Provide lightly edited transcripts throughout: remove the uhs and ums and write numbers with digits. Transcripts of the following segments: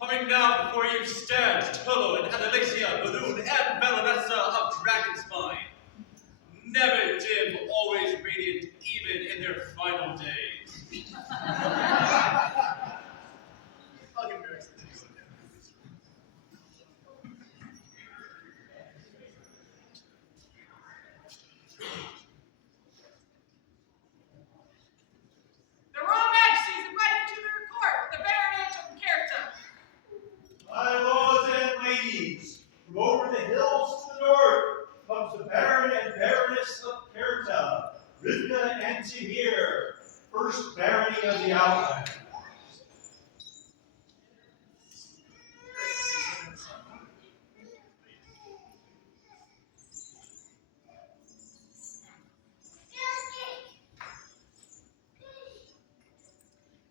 Coming now before you stand Tolo and Adelasia, Balloon, and Baronessa of Dragonsspine. Never dim, always radiant, even in their final days. The Royal Majesty is invited to their court, the Baronage of Kerta. My lords and ladies, from over the hills to the north comes the Baron and Baroness of Kerta, Rivka and Tahir, first barony of the Outland.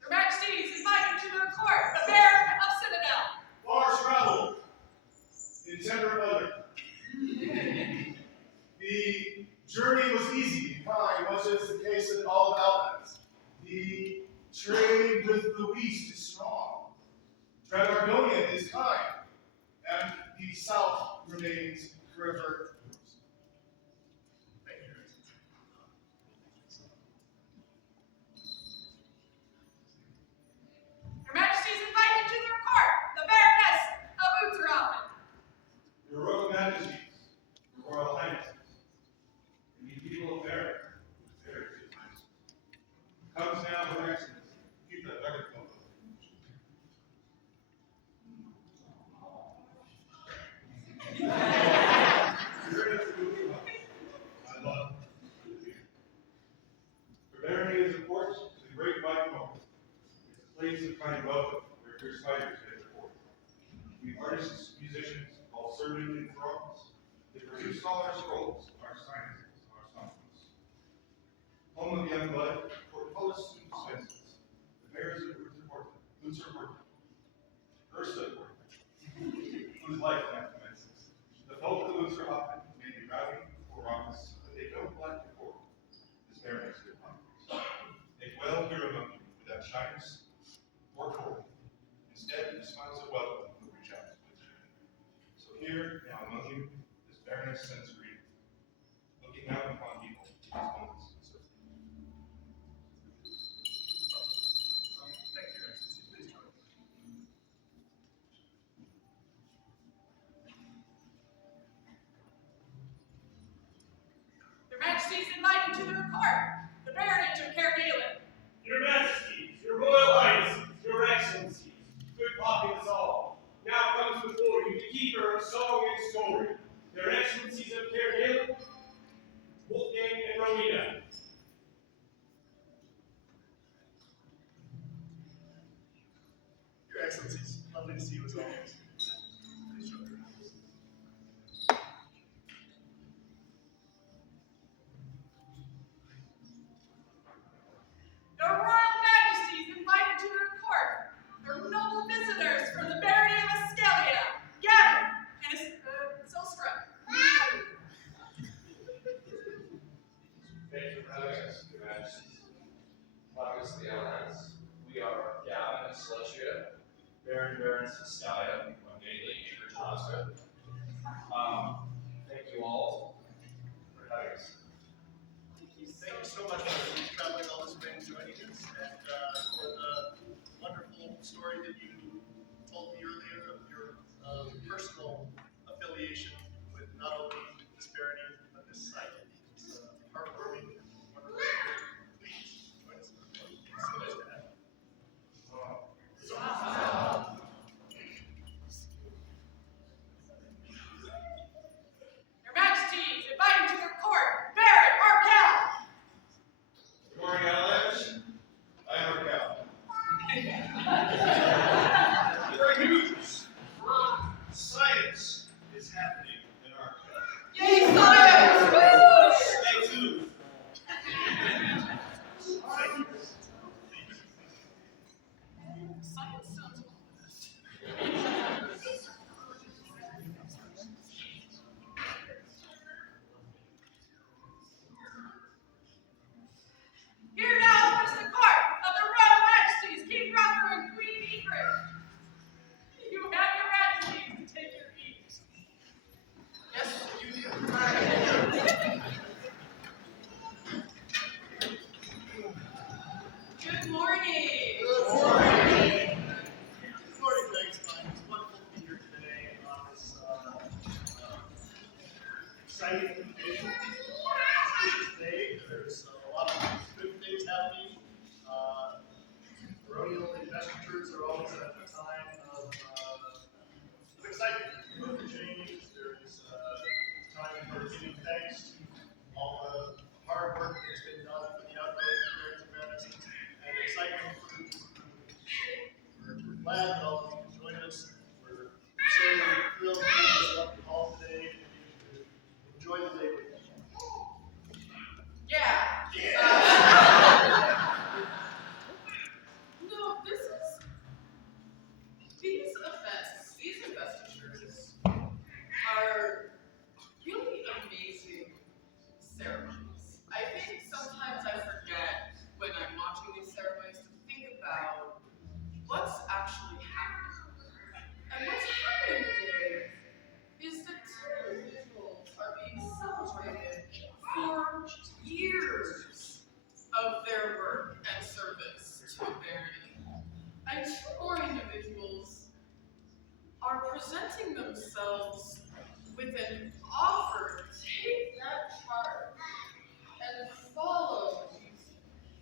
Your Majesty is invited to their court, the Baron of Citadel. Far traveled in temperate weather. The journey was easy and kind, much as the case in all of Outlands. The trade with the West is strong. Dragonsspine is kind, and the South remains forever yours. Thank you. Your Majesty is invited to their court, the Baroness of Uterafen. Your Royal Majesties, your Royal Highnesses, and you people of Baron, comes now Her Excellency, keep that record going. I love it. The barony is, of course, a great vital moment. It's a place of kind welcome where fierce fighters head forth. We artists, musicians, all serving in thrones, they produce all our scrolls, our sciences, our songs. Home of young blood, portcullis and dispenses, the bearers of Luther Portland, Ursa Portland, whose life now commences. The folk of Luther Hoffman may be rowdy or raucous, but they don't lack decor. This baroness good conquerors. They dwell here among you without shyness or cold. Instead, the smiles of welcome will reach out. So here, now among you, this baroness sends greeting, looking out upon people in these moments of uncertainty. Thank you, Your Excellency. Please join us. Your Majesty is invited to their court, the baronage of Caerdilan. Your Majesties, your Royal Highnesses, your Excellencies, good populace all, now comes before you the keeper of song and story, their Excellencies of Caerdilan, Wolfgang and Rowena. Your Excellencies, lovely to see you as always. Please join me. Their royal majesties invited to their court, their noble visitors from the barony of Ascalia, gathered in a Sostra. Thank you for having us, Your Majesties. Obviously, Alliance, we are Gavin and Celestia, Baron Barons of Scalia, Daily, and Tasha. Thank you all for having us. Thank you so much for traveling all this way and joining us, and for the wonderful story that you told me earlier of your personal affiliation with not only this barony but this site. It's heartwarming, wonderful. Please join us. So nice to have you. Your majesties invited to their court, Baron Arkell. Good morning, Alliance. I'm Raquel. Great news! Science is happening in our country. Yay, science! Stay tuned. Science sounds ominous. Here now is the court of the royal majesties, King Ruther and Queen Egret. You have your majesties to take your ease. Yes, you do. Good morning. Good morning, Dragonsspine. It's wonderful to be here today on this exciting occasion. This day, there's a lot of good things happening. Baronial investitures are always at the time of excitement, of change. There's time for giving thanks to all the hard work that's been done for the outgoing experience of medicine and excitement for the we're glad that all of you can join us. We're so thrilled to be in this lovely hall today and to enjoy the day with you. Yeah. No, these events, these investitures are really amazing ceremonies. I think sometimes I forget when I'm watching these ceremonies to think about what's actually happening. And what's happening today is that two individuals are being celebrated for years of their work and service to a barony. And two more individuals are presenting themselves with an offer to take that charge and follow these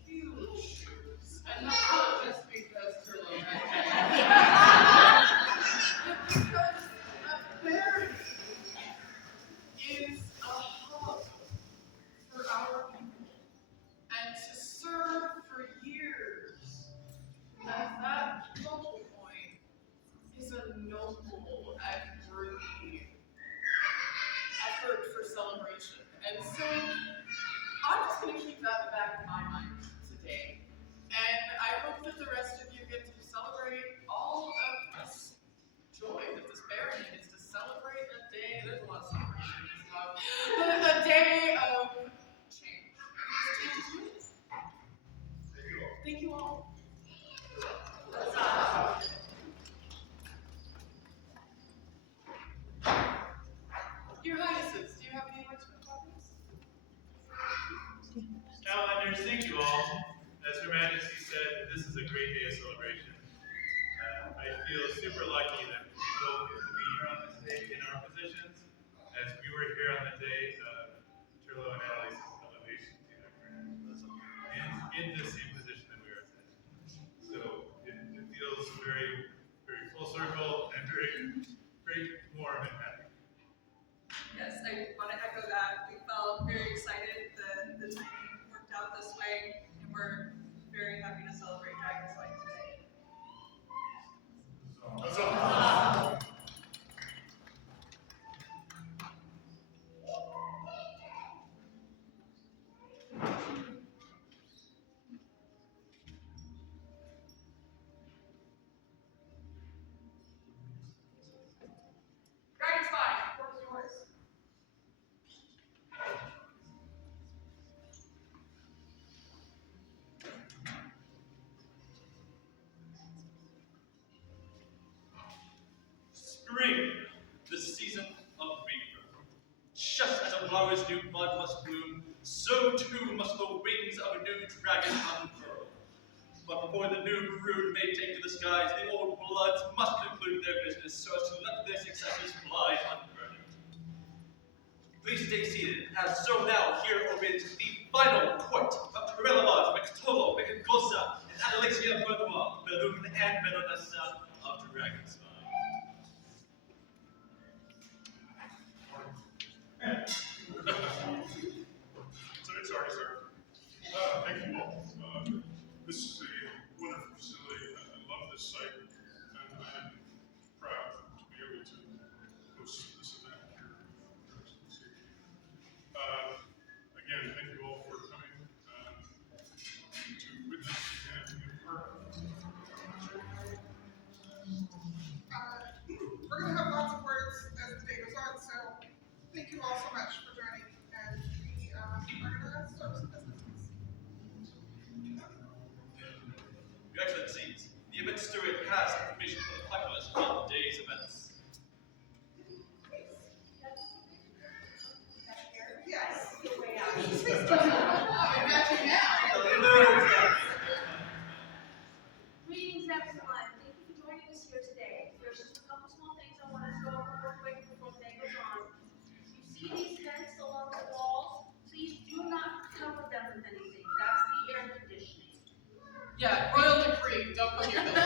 huge truths. And not just because they're romantic, but because a barony is a hub for our people, and to serve for years at that focal point is a noble and worthy effort for celebration. And so I'm just going to keep that in the back of my mind today. And I hope that the rest of you get to celebrate all of this joy that this barony gets to celebrate a day. There's a lot of celebration in this talk. A day of change. Thank you all. Your Highnesses, do you have any words for the audience? Outlanders, thank you all. As Her Majesty said, this is a great day of celebration. I feel super lucky that we both get to be here on this day in our positions, as we were here on the day of Turlo and Annalise's elevation. too must the wings of a new dragon unfurl. But before the new brood may take to the skies, the old bloods must conclude their business so as to let their successors fly unburdened. Please stay seated, as so now here opens the final court of Corellabas, Mixtolo, Micagulsa, and Adelasia Furthermore, Belun and Belonessa of Dragonsspine. So it's already started. Thank you all. This is a wonderful facility. I love this site, and I'm proud to be able to host this event here. Again, thank you all for coming to witness and be a part of. We're going to have lots of words as the day goes on, so thank you all so much for joining, and we are going to start some business. Your Excellencies, the event steward has information for the populace about today's events. Yes. I got you now. Greetings, everyone. Thank you for joining us here today. There's just a couple small things I want to go over real quick before the day goes on. You see these tents along the walls? Please do not cover them with anything. That's the air conditioning. Yeah, royal decree. Don't go near those. Also,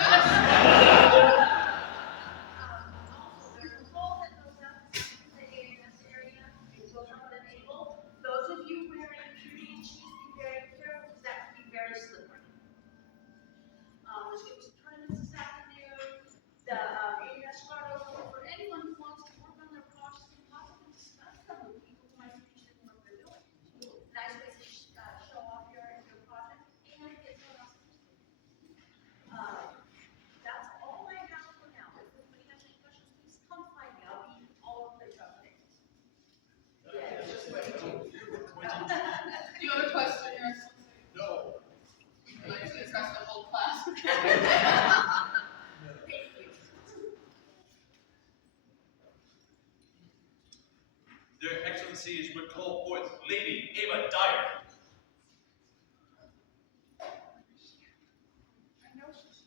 there's a pole that goes up to the AMS area. It goes up the table. Those of you wearing shooting shoes, be very careful because that can be very slippery. There's going to be some tournaments this afternoon. The AMS card open for anyone who wants to work on their projects and possibly discuss them with people who might be interested in what they're doing. Nice way to show off your project and get someone else interested. That's all I have for now. If anybody has any questions, please come find me. I'll be all over the place updates. Do you have a question, Your Excellency? No. I'd like to address the whole class. Thank you. Their Excellencies would call forth Lady Ava Dyer. I know she's.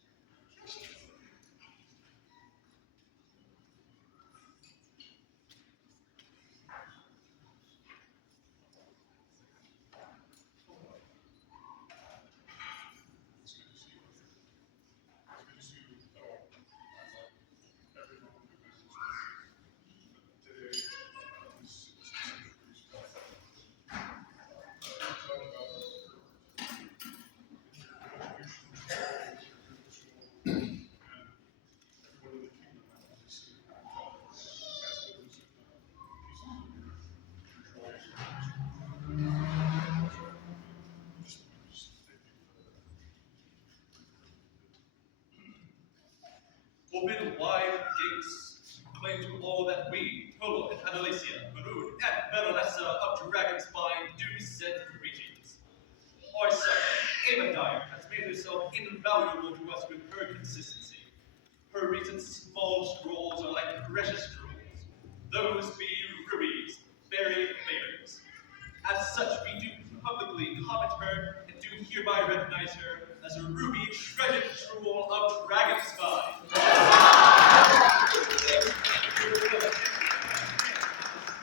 It's good to see you. It's good to see you all. Everyone who visits today is specifically special. Talk about your contribution to the school and everyone in the kingdom. I want to see as those pieces of your joy. Just thank you for that. Open wide gates, claim to all that we, Tolo and Adelasia, Maroon and Baronessa of Dragonsspine do send greetings. Our son, Ava Dyer, has made herself invaluable to us with her consistency. Her recent small scrolls are like precious jewels. Those be rubies, very favors. As such, we do publicly comment her and do hereby recognize her as a ruby treasured jewel of Dragonsspine.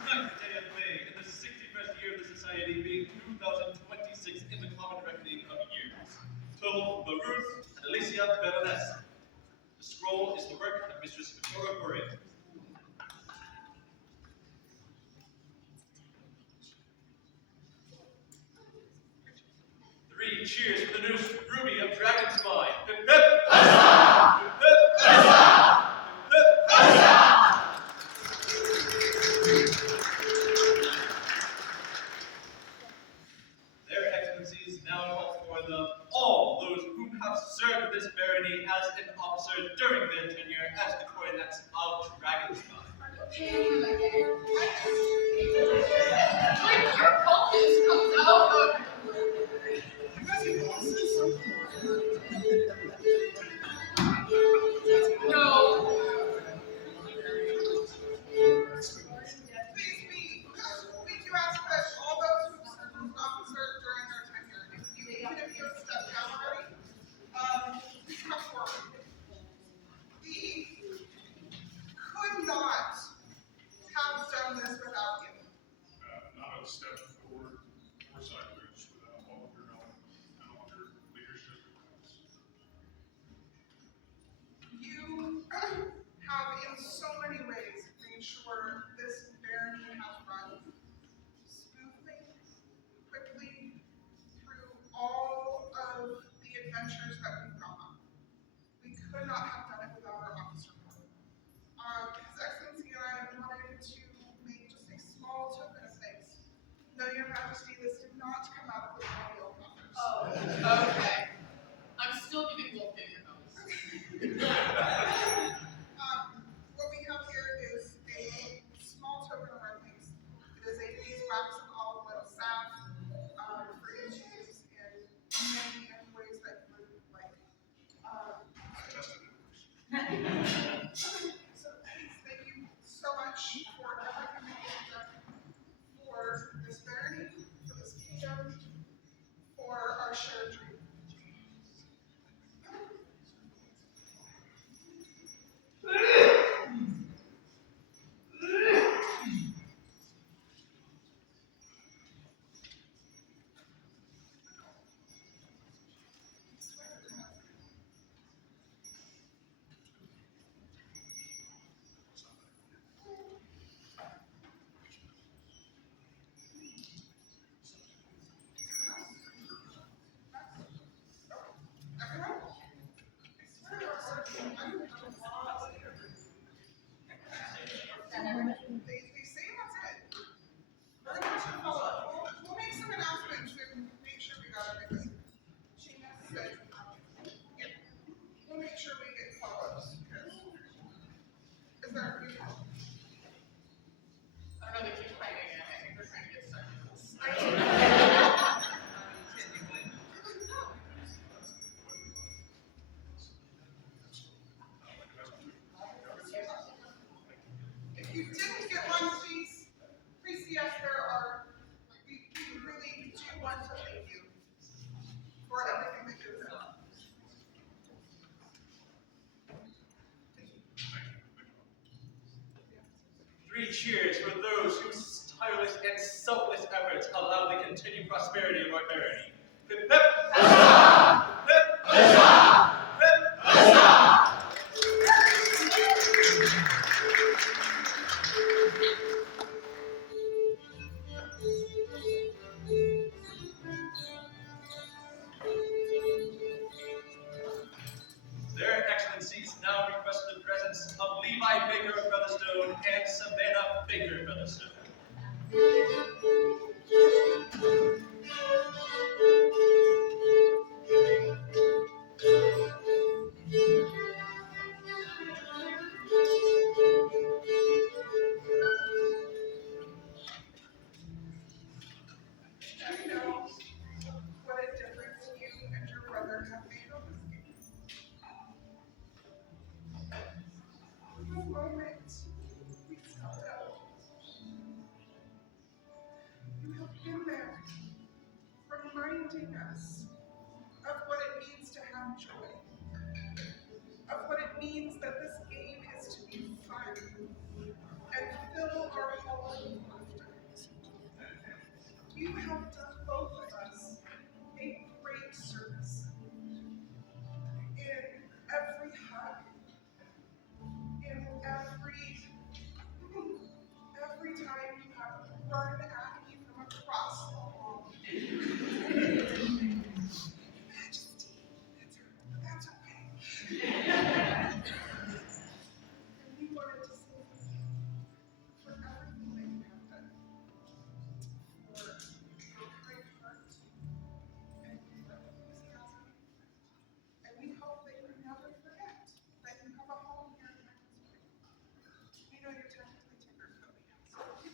9th day of May, in the 61st year of the Society, being 2026 in the common reckoning of years. Total Baruch and Alicia Baroness. The scroll is the work of Mistress Victoria Murray. 3 cheers for the new ruby of Dragonsspine. Hip, hip. Hip, hip. Hip, Their Excellencies now call for all those who have served this barony as an officer during their tenure as the coronets of Dragonsspine. Wait, your focus comes out. No. Please, we do ask that all those who serve as officers during freedom, for our shared dream. They say that's it. We're gonna have to follow up. We'll make some announcements and make sure we got everything. She said, yeah, we'll make sure we get follow-ups. Is there? I don't know, they keep fighting it. I think they're trying to get stuck in this. If you didn't get one, please see us. We really do want to thank you for everything that you've done. Three cheers for those whose tireless and selfless efforts allow the continued prosperity of our barony. Hip hip! Huzzah! Hip hip! Huzzah! Hip huzzah! Their Excellencies now request the presence of Levi Baker of Featherstone and Savannah Baker of Featherstone. I know what a difference you and your brother have made on this game. The moment we stepped out, you have been there, reminding us of what it means to have joy, of what it means that this game is to be fun and fill our halls with laughter. You have done both of us a great service. In every hug, in every time you have run at me from across the hall. Majesty, that's okay. And we wanted to say thank you for everything that you have done, for your kind heart and your enthusiasm. And we hope that you never forget that you have a home here in Dragonsspine. We know you're technically Tinker's Cody.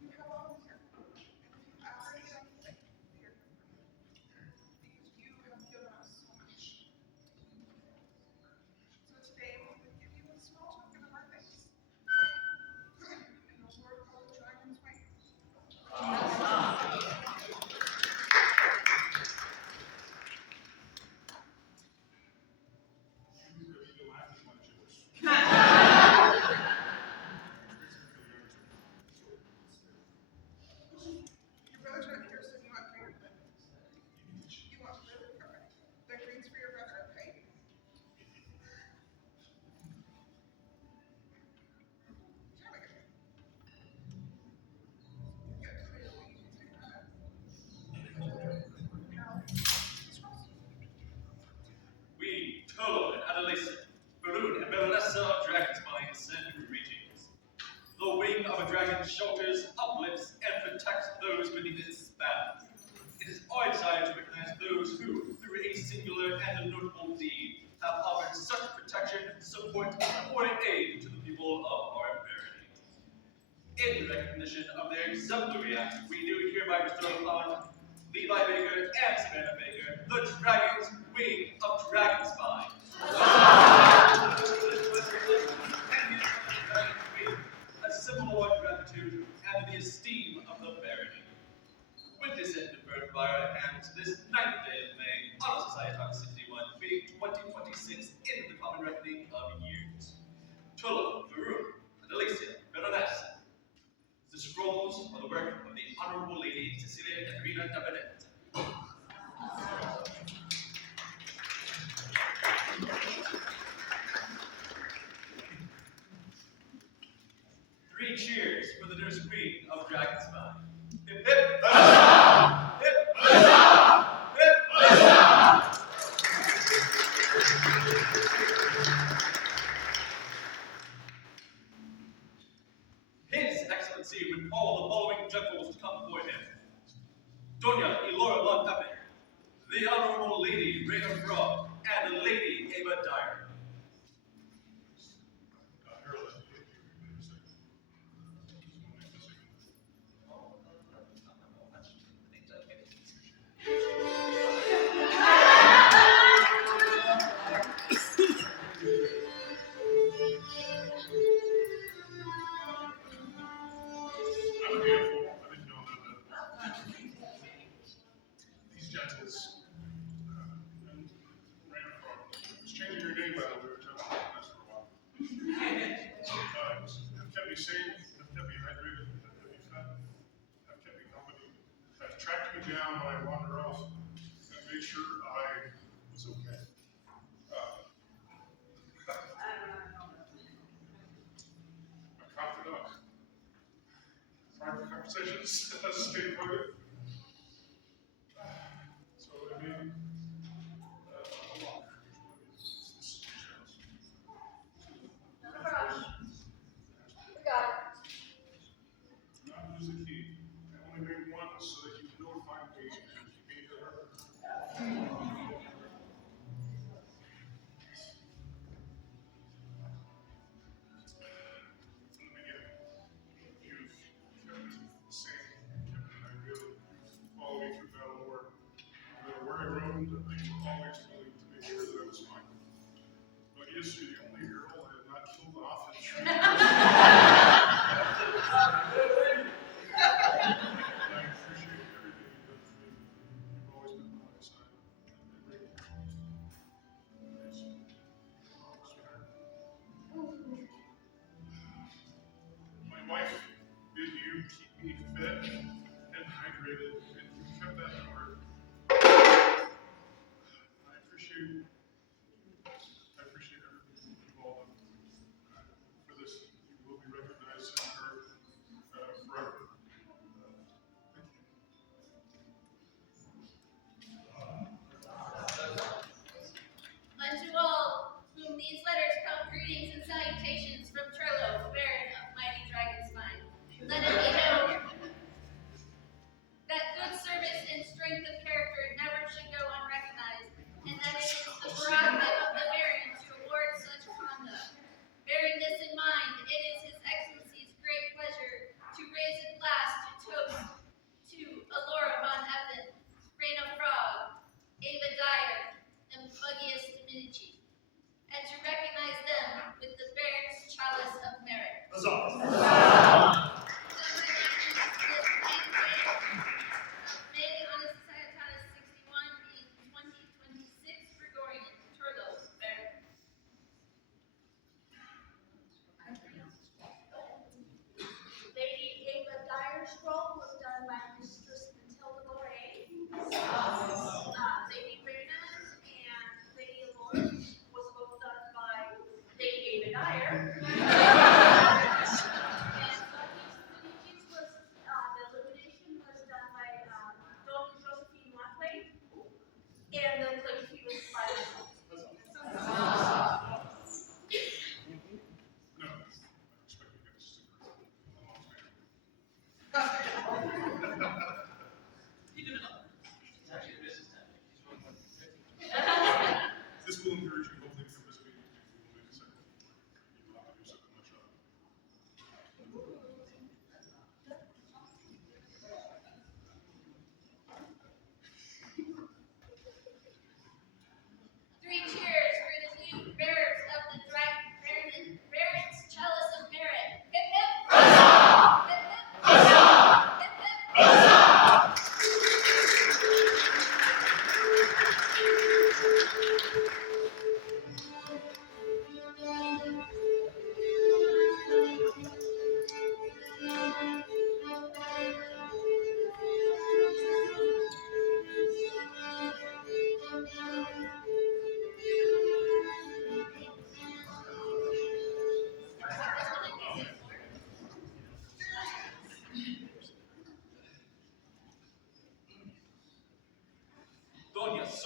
You have a home here. And if you ever need anything, we are here for you. Because you have given us so much. So today we would give you a small token of our thanks. In the word called Dragonsspine. Your brother's not here, so you want green or blue? You want blue? Okay. Then green's for your brother, okay? There we go. Good. Now, scrolls. We, Tolo and Adelaide, Balloon and Baronessa of Dragonsspine send greetings. The wing of a dragon shelters, uplifts, and protects those beneath its span. It is our desire to recognize those who, through a singular and a notable deed, have offered such protection, support, and aid to the people of our barony. In recognition of their exemplary act, we do hereby bestow upon Levi Baker and Savannah Baker the Dragon's Wing of Dragonsspine. A symbol of gratitude and the esteem of the barony. With this end conferred by our hands this 9th day of May, on Society 61, being 2026 in the common reckoning of years. Tullo, Varun, and Alicia, Baroness. The scrolls are the work of the Honorable Lady Cecilia Caterina Davenet. Three cheers for the nurse queen of Dragonsspine. Hip hip! Huzzah! Hip! Huzzah! Hip! Huzzah! His Excellency would call the following gentles to come before him. Doña Elora Montepe, the Honorable Lady Rena Frog, and Lady Ava Dyer. Harold, I'm a handful. I didn't know that. These gentles, and Random Frog, it's changing your name, by the way, which I've been doing this for a while. Have kept me sane, have kept me hydrated, have kept me fed, have kept me company, have tracked me down when I wander off, and made sure I was okay. I coughed it up. Private conversations, stay put it. So I mean, a lot. No problem. We got it. Not use the key. I only made one so that you notify me and keep me to her. From the beginning, you've kept me sane, kept me hydrated, you've followed me through battle war. No matter where I roamed, you were always willing to make sure that I was fine. But yes, you're the only girl I have not killed off in 3 years. I appreciate everything you've done for me. You've always been by my side. Yes. Sweetheart. My wife bid you keep me fed and hydrated, and you kept that to her. I appreciate everything you've all done. For this, you will be recognized in her forever. Thank you. Unto all whom these letters come, greetings and salutations from Trello, Baron of mighty Dragonsspine. Let it be known that good service and strength of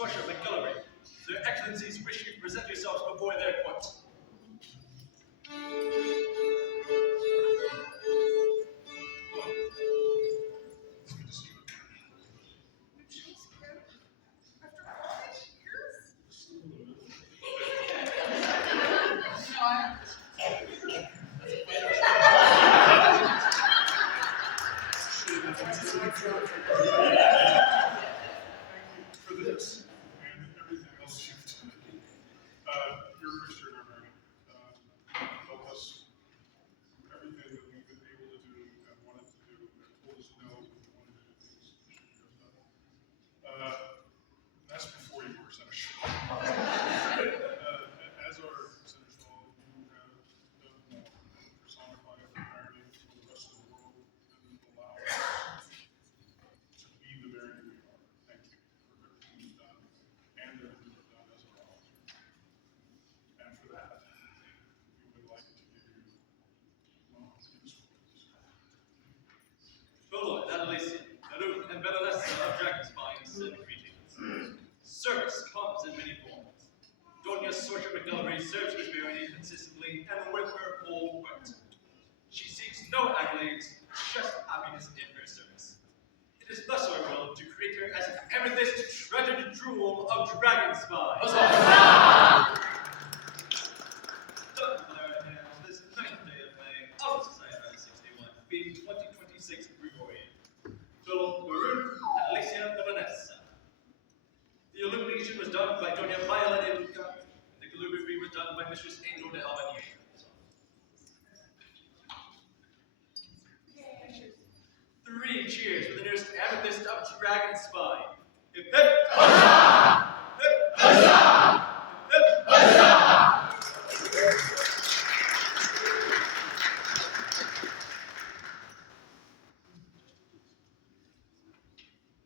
Sorcerer McGillivray, Their Excellencies wish you to present yourselves before their court. You chose him after all these years? For this and everything else you've done. Your Christian memory helped us with everything that we've been able to do and wanted to do, and told us no when we wanted to do things we should have done. That's before you were Senator Shaw. As our Senator Shaw, you have done more to personify clarity for the rest of the world and allow us to be the very we are. Thank you for everything you've done and everything you've done as our officer. And for that, we would like to give you, well, give us Trollo and Adelasia, Naru and Bellalessa of Dragonsspine send greetings. Service comes in many forms. Doña Sorcerer McGillivray serves Miss Barony consistently and with her whole heart. She seeks no accolades, just happiness in her service. It is thus our will to create her as an amethyst treasured jewel of Dragonsspine. Done by our hands this 9th day of May of Society 61, being 2026 Gregorian. Total Maroon and Alicia de Vanessa. The illumination was done by Doña Viola de Luca, and the calligraphy was done by Mistress Angel de Albania. 3 cheers for the newest amethyst of Dragonsspine. Hip hip! Huzzah! Hip huzzah! Hip huzzah!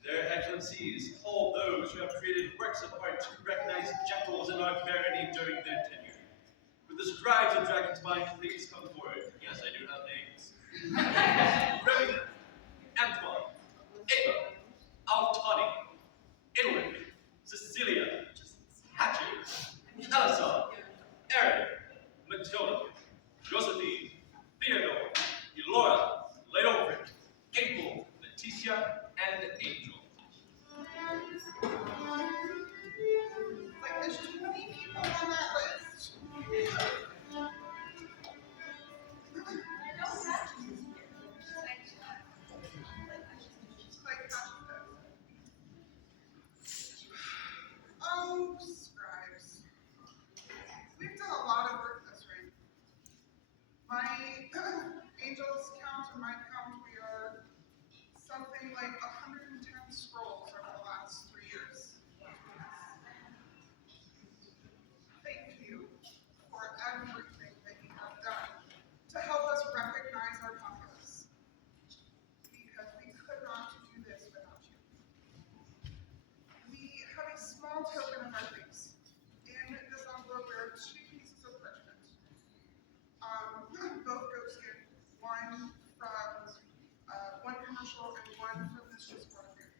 Their Excellencies hold those who have created works of art to recognize gentles in our barony during their tenure. With the scribes of Dragonsspine, please come forward. Yes, I do have names. Remy, Antoine, Ava, Altani, Inward, Cecilia, Hatchie, Ellison, Erin, Matilda, Josephine, Theodore, Elora, Leofric, April, Leticia, and Angel. Like there's too many people on that list. Like oh, scribes. We've done a lot of work this ring. My angels count and my count, we are something like 110 scrolls over the last 3 years. Thank you for everything that you have done to help us recognize our populace. Because we could not do this without you. We have a small token of our thanks. In this envelope, there are 2 pieces of parchment. Both goatskin, one from one commercial and one from Mistress Guinevere.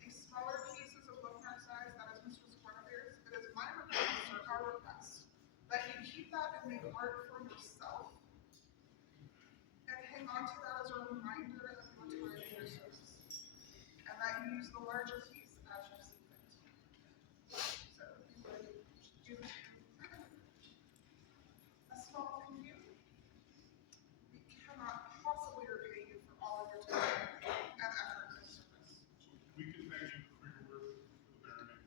The smaller piece is a bookmark size, that is Mistress Guinevere's. It is my request, or our request, that you keep that and make art for yourself, and hang on to that as a reminder of your time in your service, and that you use the larger piece as you see fit. So, we would give you a small thank you. We cannot possibly repay you for all of your time and effort in service. we can thank you for your work for the barony.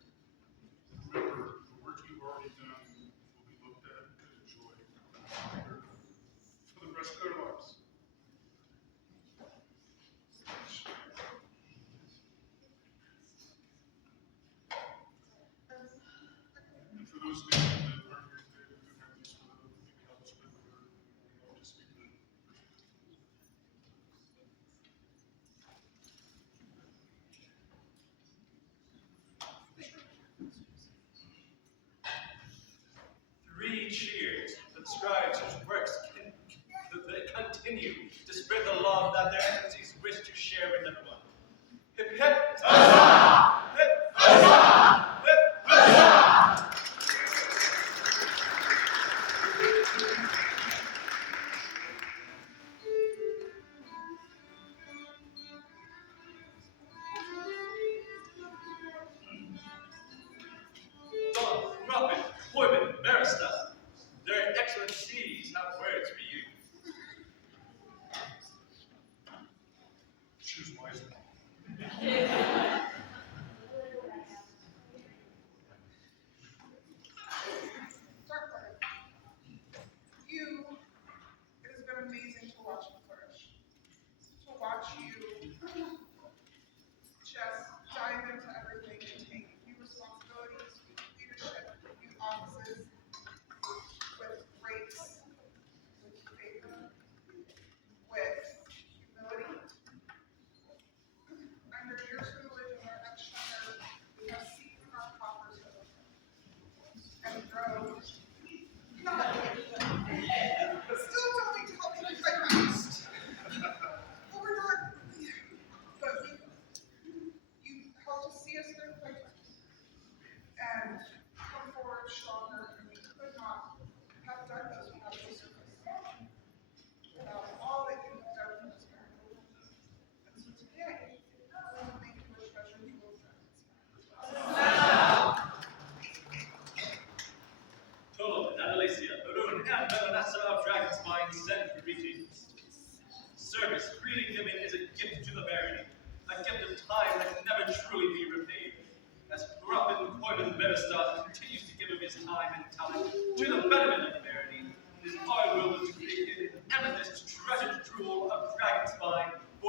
Remember, the work you've already done will be looked at and enjoyed for the rest of their lives. And for those things that aren't here today, we do have these for the helps with or to speak to. 3 cheers for the scribes whose works continue to spread the love that their excellencies wish to share with everyone. Hip hip! Huzzah! Hip huzzah!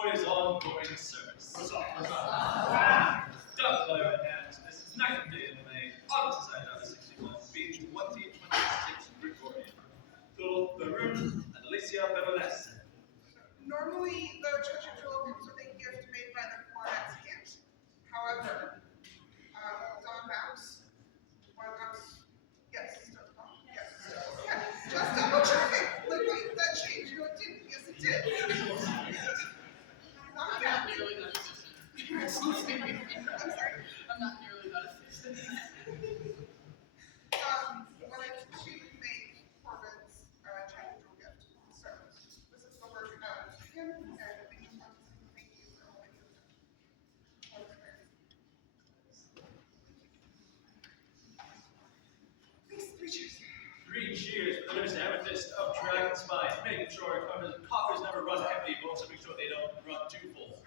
for his ongoing service. Huzzah! Done by your hands this 9th day of May, on the side of 61, being 2026 Gregorian. To the room and Alicia Beverless. Normally, the treasure jewel comes with a gift made by the Florence hand. However, Don Mouse, or Mouse, yes, just double checking. Like, wait, that changed. No, it didn't. Yes, it did. Not I'm yet. not nearly that efficient. I'm sorry. I'm not nearly that efficient. Wanted to make Corbin's treasure jewel gift. So, this is the work of him, and we want to thank you for all that you've done. Please, 3 cheers. 3 cheers for the Mr. Amethyst of Dragonsspine, making sure coffers never run empty, but also make sure they don't run too full.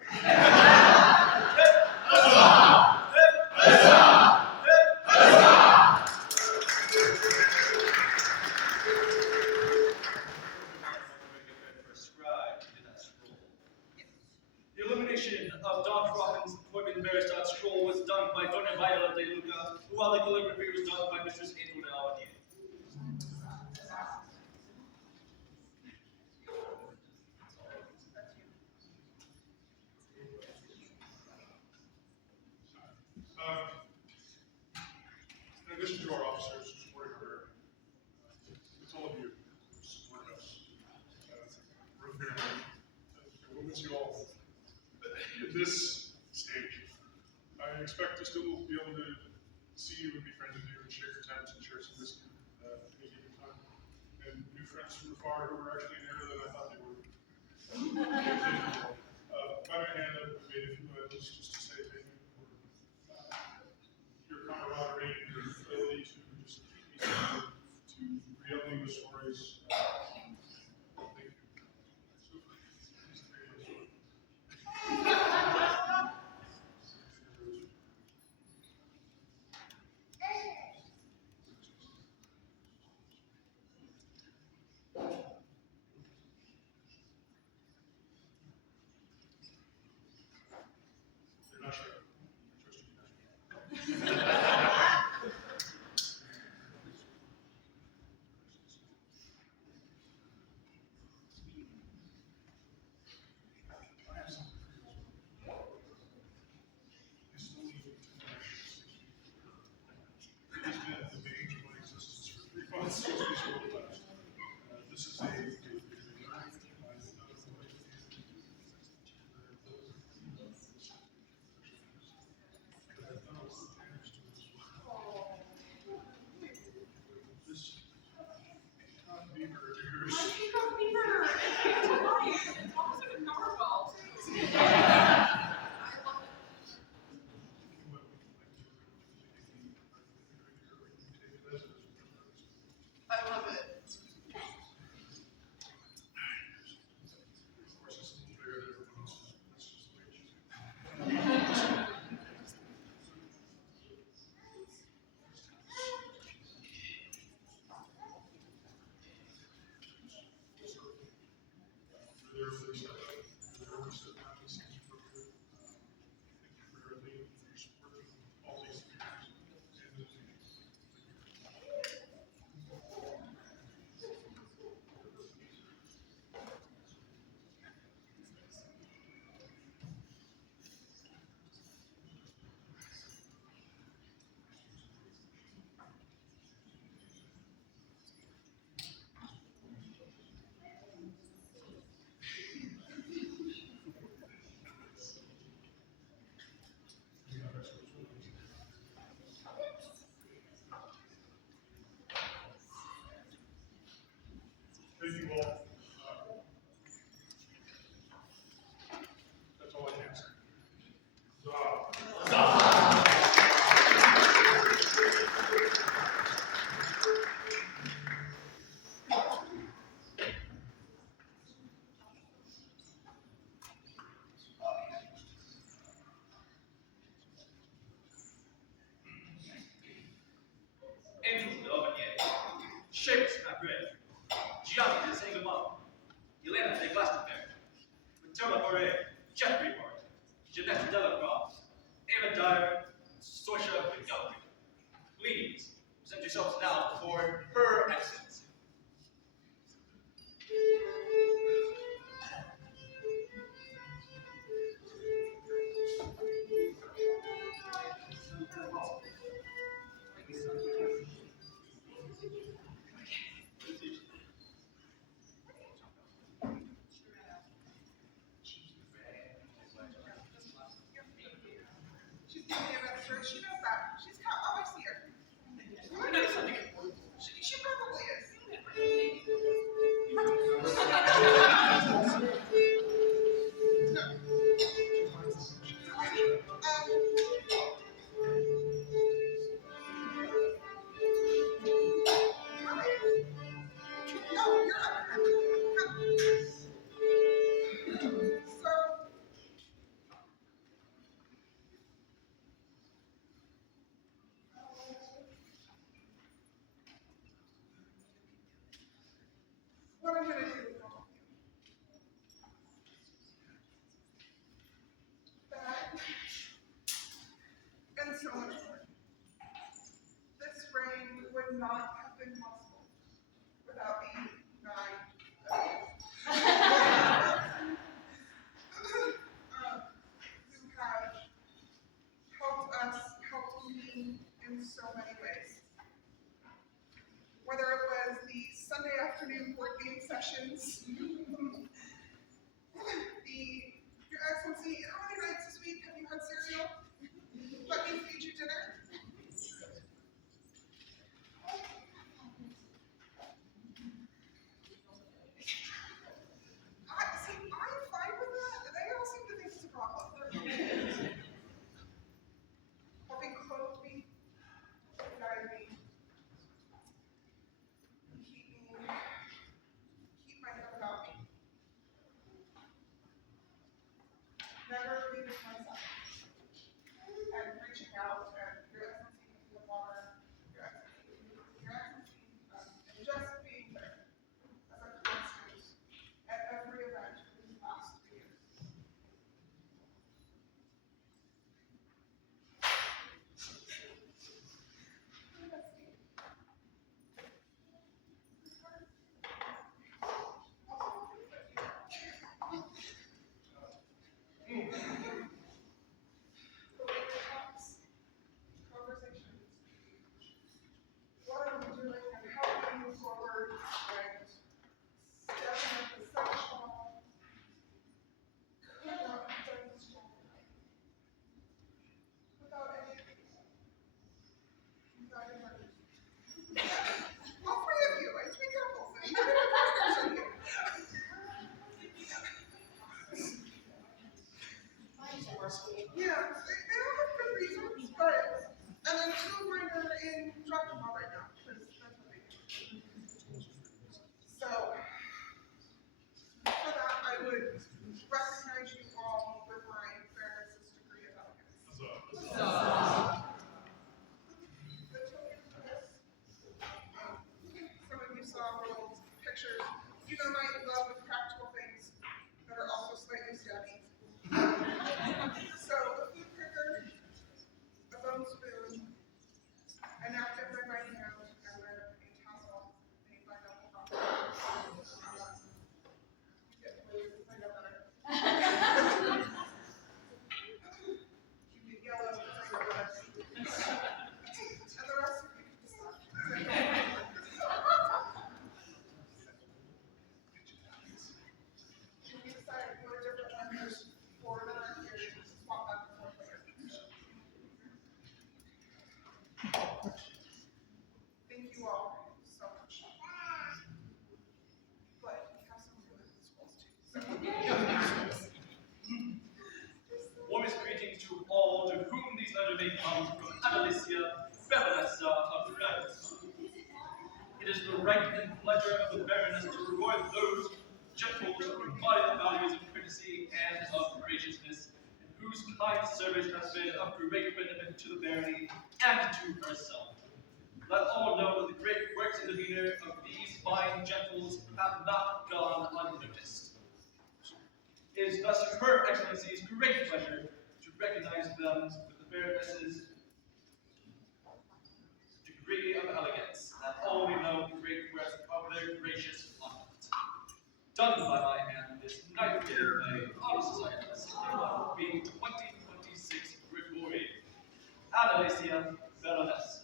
The illumination of Don Crofton's Corbin Bearstock scroll was done by Dona Viola de Luca, while the calligraphy was done by Mistress Edwina Alanier. In addition to our officers supporting our area, it's all of you who support us. We're here. We'll miss you all. At this stage, I expect to still be able to see you and be friends with you and share your times and share some whiskey at any given time. And new friends from afar who are actually nearer than I thought they were. By my hand, I've made a few items just to say thank you for your camaraderie and your ability to just keep me together, to reliving the stories. Thank you. You're not sure. I trust you. I still need to finish. It has been the beginning of my existence for 3 months since we spoke last. This is this beaver of yours. My peacock beaver! It's alive! It's opposite of narwhal. I love it. I love it. Of course, it's a little bigger than everyone else's. That's just the way it should be. Thank you all. That's all I can say. Angels de Aubigny, Shakes Macrae, Gianni de Sangamon, Elena de Glastonbury, Matilda Moret, Jeffrey Martin, Jeanette Delacroix, Ava Dyer, Sorsha McGallagher. Please present yourselves now before Her Excellency. She's giving me a message. She knows that. She's always here. She probably is. Oh, you're up. So, what I'm going to do with all of you. That and so much more. This reign would not have been possible without the 9 of you. Who have helped us, helped me in so many ways. Whether it was the Sunday afternoon board game sessions, Your Excellency, how many nights this week have you had cereal? Let me feed you dinner. I'm fine with that. They all seem to think it's a problem. Helping clothe me, guide me, keep my head about me. Never leaving my side. And reaching out and Your Excellency into the water, Your Excellency, and just being there as a constant at every event for these last 2 years. Conversations. What are we doing and how do we move forward and stepping up the sexual could not have done this job without any of you. Without your partners. All 3 of you, I tweet couples and none of your partners are here. Yeah, they all have good reasons, but, and then 2 of mine are in Dragon Ball right now, because that's what they do. So, for that, I would recognize you all with my fairness degree of elegance. The token for this, some of you saw little pictures. You know my love of practical things that are also slightly stabby. So, a food picker, a bone spoon, a napkin by my hand, and then a tassel made by double rock. Get blue, I know better. You get yellow, I know better. And the rest of you can decide. You can decide if you want a different one, there's 4 that are here, you just swap back and forth later. Thank you all so much. But we have some really good schools too. So. Warmest greetings to all to whom these letters may come from Annalicia, Baronessa of Dragonsspine. It is the right and pleasure of the Baroness to reward those gentles who embody the values of courtesy and of graciousness, and whose kind service has been of great benefit to the barony and to herself. Let all know that the great works and demeanor of these fine gentles have not gone unnoticed. It is thus Her Excellency's great pleasure to recognize them with the Baroness's degree of elegance, and all we know the great rest of their gracious conduct. Done by my hand this 9th day of May, on Society of 61, being 2026 Gregorian. Adelasia Baroness.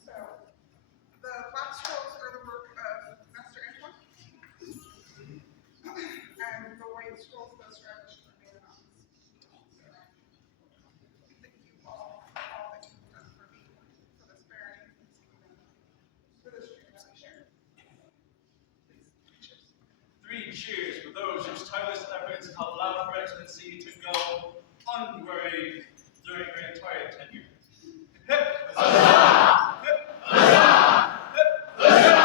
So, the black scrolls are the work of Master Antoine, and the white scrolls of the Scratch are made of us. Thank you all for all that you've done for me, for this barony, for this dream that I share. Please, cheers. 3 cheers for those whose tireless efforts allowed Her Excellency to go unworried during her entire tenure. Hip! Huzzah! Hip! Huzzah! Hip! Huzzah!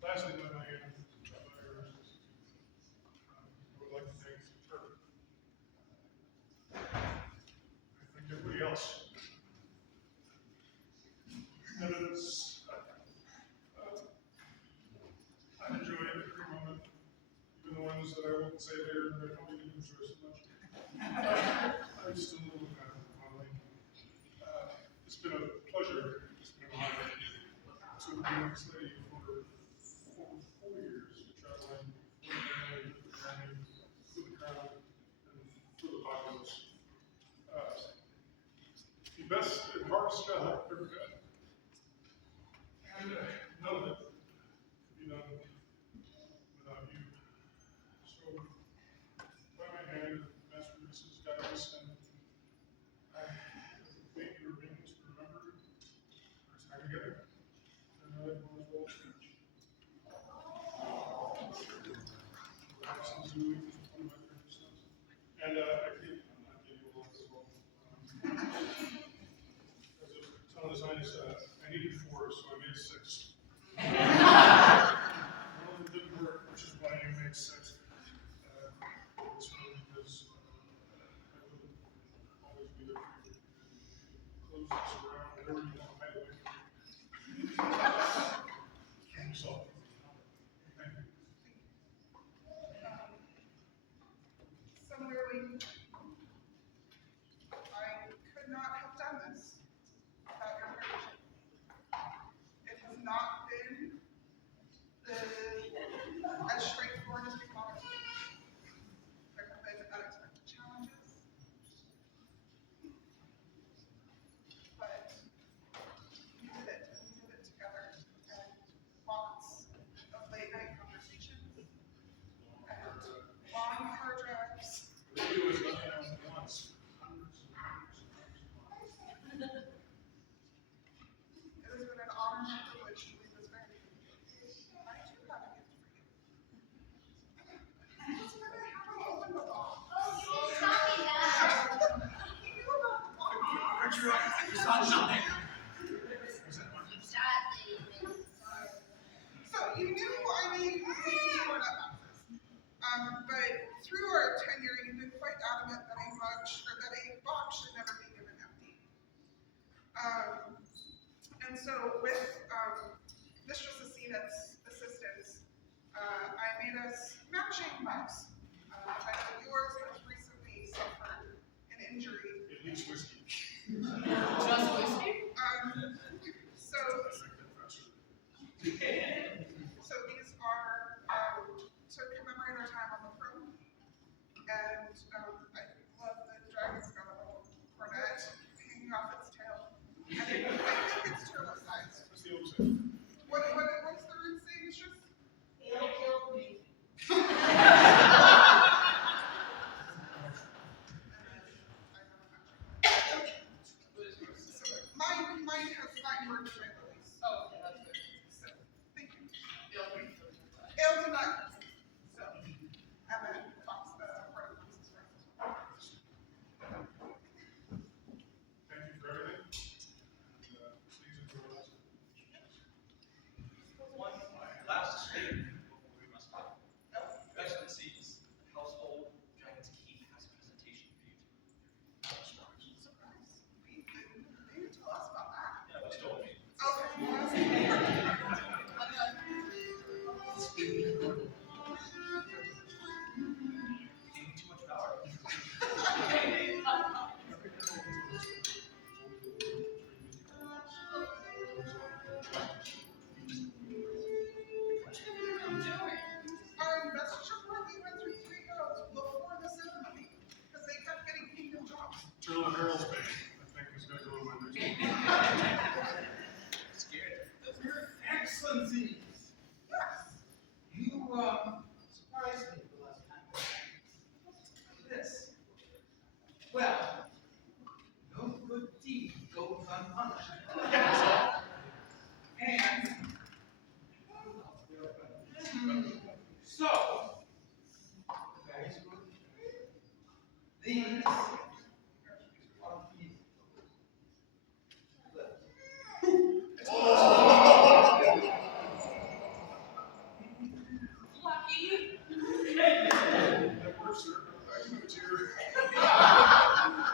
Lastly, by my hand, I would like to thank her. I thank everybody else. Evidence. I enjoyed every moment, even the ones that I wouldn't say there, I don't even enjoy so much. I still look at it fondly. It's been a pleasure. It's been an honor to be with this lady for over 4 years, traveling with the family, with the family, for the crown, and for the populace. The best and hardest job I've ever done. And none of it could be done without you. So, by my hand, Master Reese's guidance, and I thank you for being to remember our time together. And I want to roll speech. Absolutely, one of my favorite sons. And I think I'm not getting a lot as well. As I was telling His Highness, I needed 4, so I made 6. One didn't work, which is why you made 6. It's really because I will always be there for you. Close this around, whatever you want to hide away from you. So, thank you. Similarly, I could not have done this without your encouragement. It has not been as straightforward as we thought it would be. There have been unexpected challenges, but we did it, and we did it together. And lots of late night conversations, and long car drives. The radio is not down once. Hundreds and hundreds and hundreds of miles. It has been an honor and privilege to lead this family. I too have a gift for you. It's when I haven't opened the box. Oh, you won't tell me that. You knew about the box. Where'd you saw nothing. Sadly, sorry. So you knew, we were not boxes. But through our tenure, you've been quite adamant that a box should never be given empty. And so with Mistress Asina's assistance, I made us matching box. I know yours has recently suffered an injury. It needs whiskey. Just whiskey? So I drink that faster. the These are these. Lucky. That works, sir. Investiture. Oh,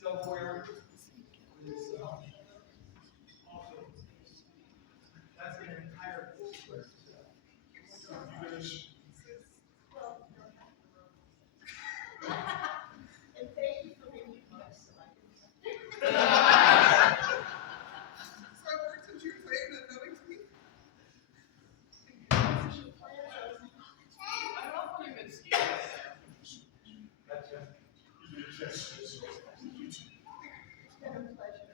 Somewhere with also, that's an entire square. you guys. And thank you for making us so I can. So I worked in your plane and knowing me. I love when you've been skiing. That's it. Yes. It's been a pleasure.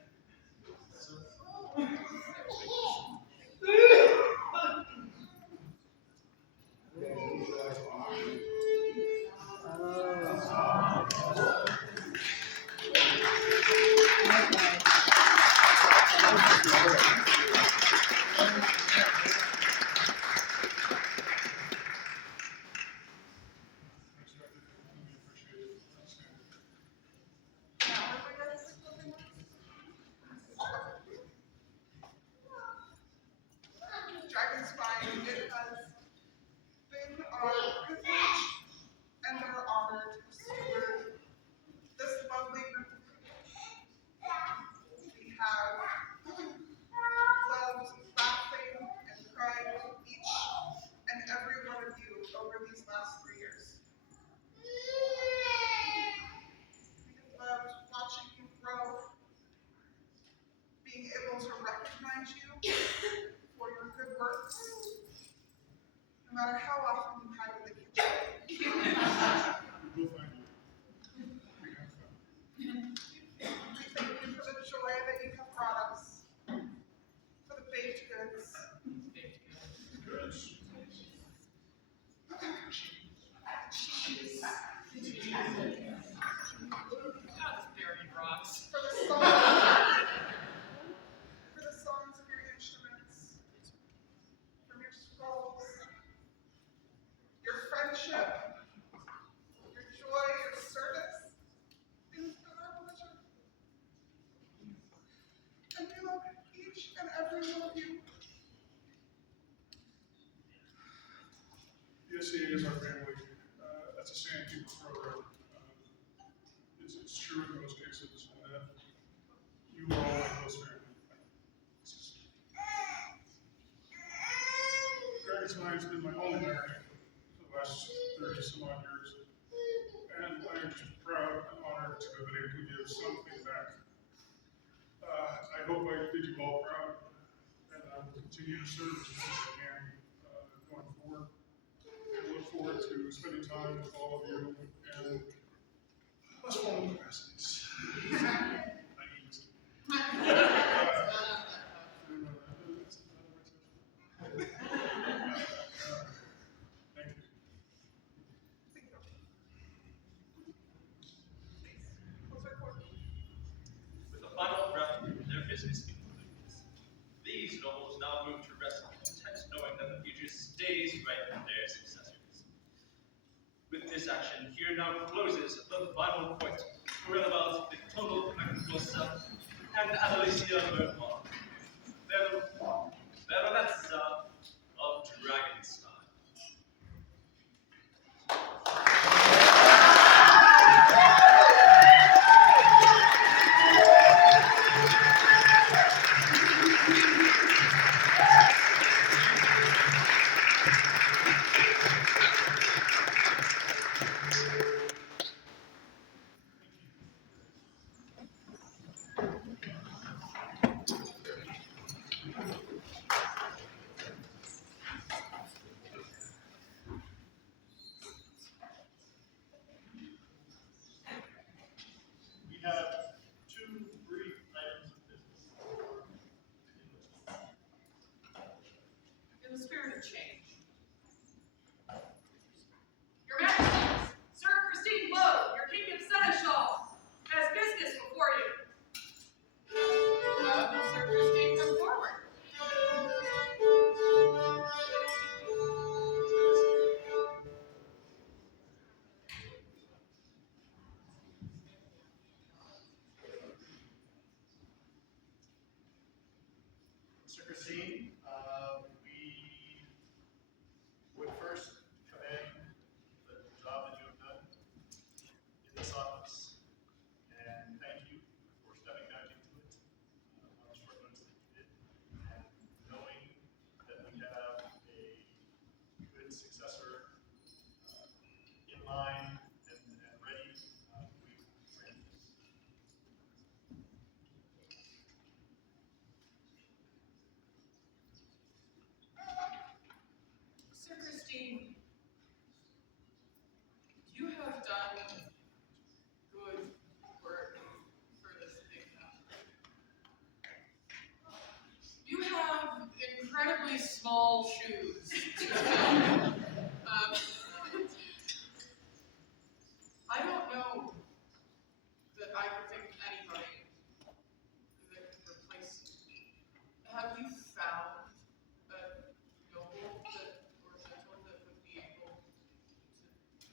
Dragonsspine, it has been our privilege and our honor to steward this lovely group of people. We have loved, laughing, and crying with each and every one of you over these last 3 years. We have loved watching you grow, being able to recognize you for your good works, no matter how often you hide in the kitchen. We'll find you. We have fun. We thank you for the joy that you have brought us, for the baked goods, cheese, for the songs of your instruments, from your scrolls, your friendship, your joy, your service. It has been our pleasure. And we love each and every one of you. The SCA is our family. That's a sandkeeper program. It's true in most cases, and that you are all a close family. Dragonspine's been my only marriage for the last 30 some odd years, and I am just proud and honored to have been able to give something back. I hope I did you all proud, and I will continue to serve as much as I can going forward. I look forward to spending time with all of you and less formal capacities. I need to. Thank you. With the final breath of their business concluded, these nobles now move to rest content knowing that the future stays right with their successors. With this action, here now closes the final point for Elabel's Victoral Magnificosa and Annalicia Bergman, Baronessa of Dragonsspine. done good work for this kingdom. You have incredibly small shoes to fill. I don't know that I could think of anybody that could replace you. Have you found a noble or gentle that would be able to do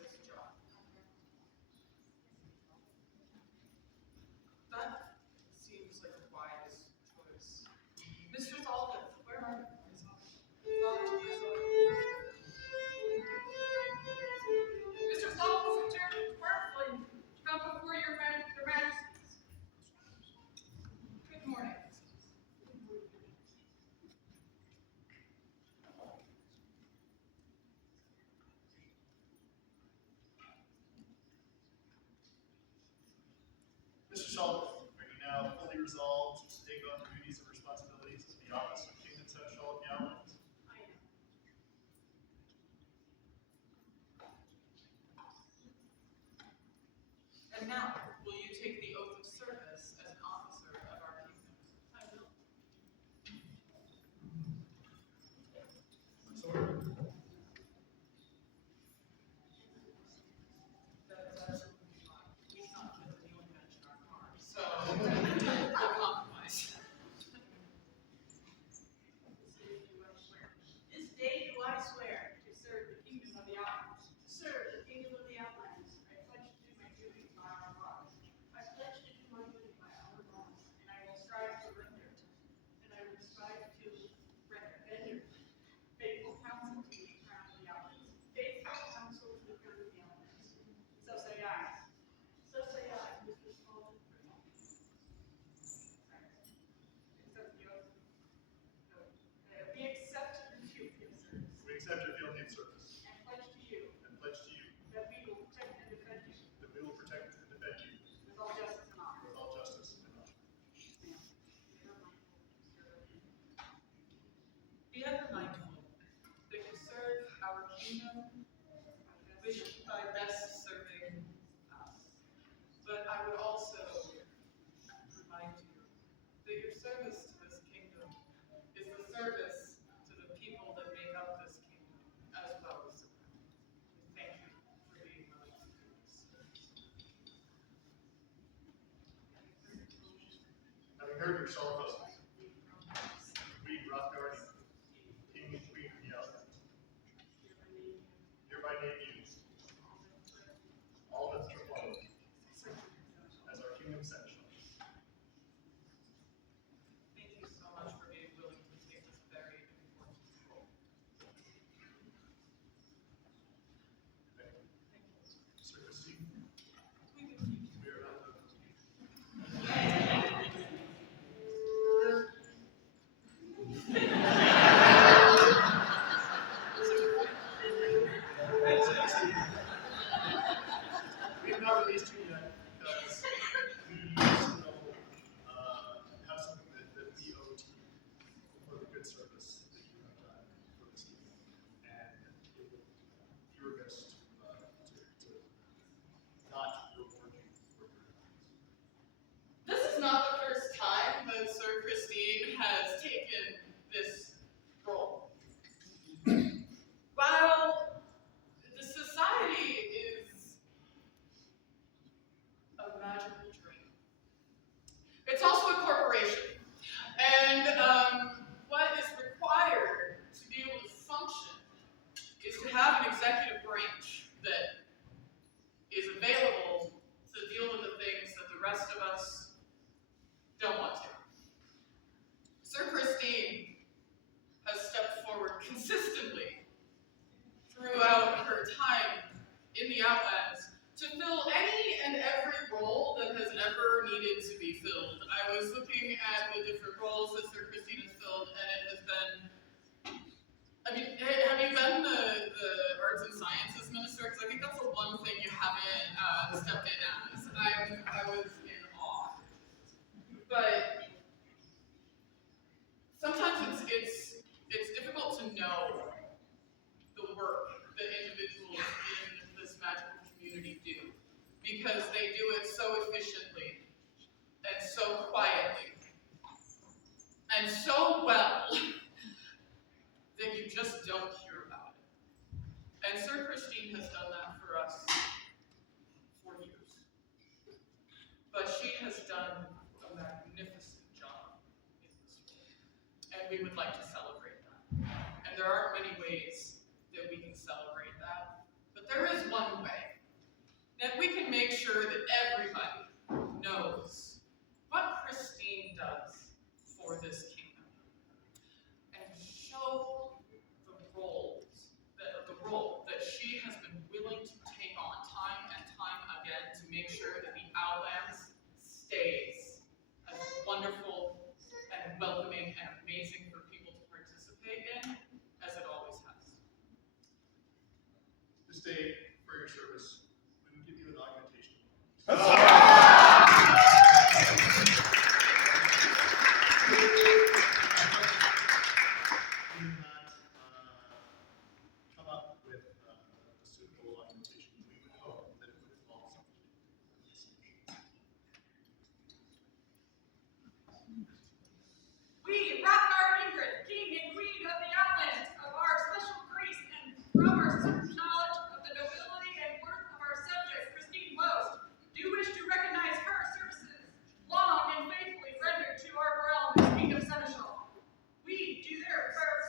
this job? That seems like a wise choice. Mistress Olive, where are you? Mistress Olive has returned perfectly. Come before your majesties. Good morning. Mr. Sheldon, are you now fully resolved to take on the duties and responsibilities of the office of Kingdom Seneschal of the Outlands? I am. And now, will you take the oath of service as an officer of our kingdom? I will. Sword. That is absolutely fine. We thought that the new invention our cars, so we'll compromise. This day do I swear to serve the kingdom of the outlands. To serve the kingdom of the outlands. I pledge to do my duty by our laws. I pledge to do my duty by our laws. And I will strive to render. And I will strive to render faithful counsel to the crown of the outlands. Faithful counsel to the crown of the outlands. So say I. So say I, Mr. Small. Accept the oath. No. We accept your field service. We accept your field name service And pledge to you and pledge to you that we will protect and defend you that we will protect and defend you with all justice and honor. with all justice and honor. Be ever mindful that you serve our kingdom by best serving us. But I would also remind you that your service to this kingdom is the service to the people that make up this kingdom as well as the crown. Thank you for being willing to do this. Having heard your solemn oath, we, Rothguard, King and Queen of the Outlands, hereby name you all that's required as our kingdom seneschal. Thank you so much for being willing to take this very important role. Thank you. Sir, proceed. We can keep We are not the because they do it so efficiently and so quietly and so well that you just don't hear about it. And Sir Christine has done that for us for years. But she has done a magnificent job in this role, and we would like to celebrate that. And there aren't many ways that we can celebrate that, but there is one way that we can make sure that everybody knows what Christine does for this kingdom, and show the role that she has been willing to take on time and time again to make sure that the Outlands stays as wonderful and welcoming and amazing for people to participate in as it always has. This day, for your service, we will give you an augmentation. We did not come up with a suitable augmentation. We would hope that it would involve something. We, Rothgar Ingrid, King and Queen of the Outlands, of our special grace and from our knowledge of the nobility and worth of our subject, Christine Wost, do wish to recognize her services, long and faithfully rendered to our realm as Kingdom Seneschal. We do therefore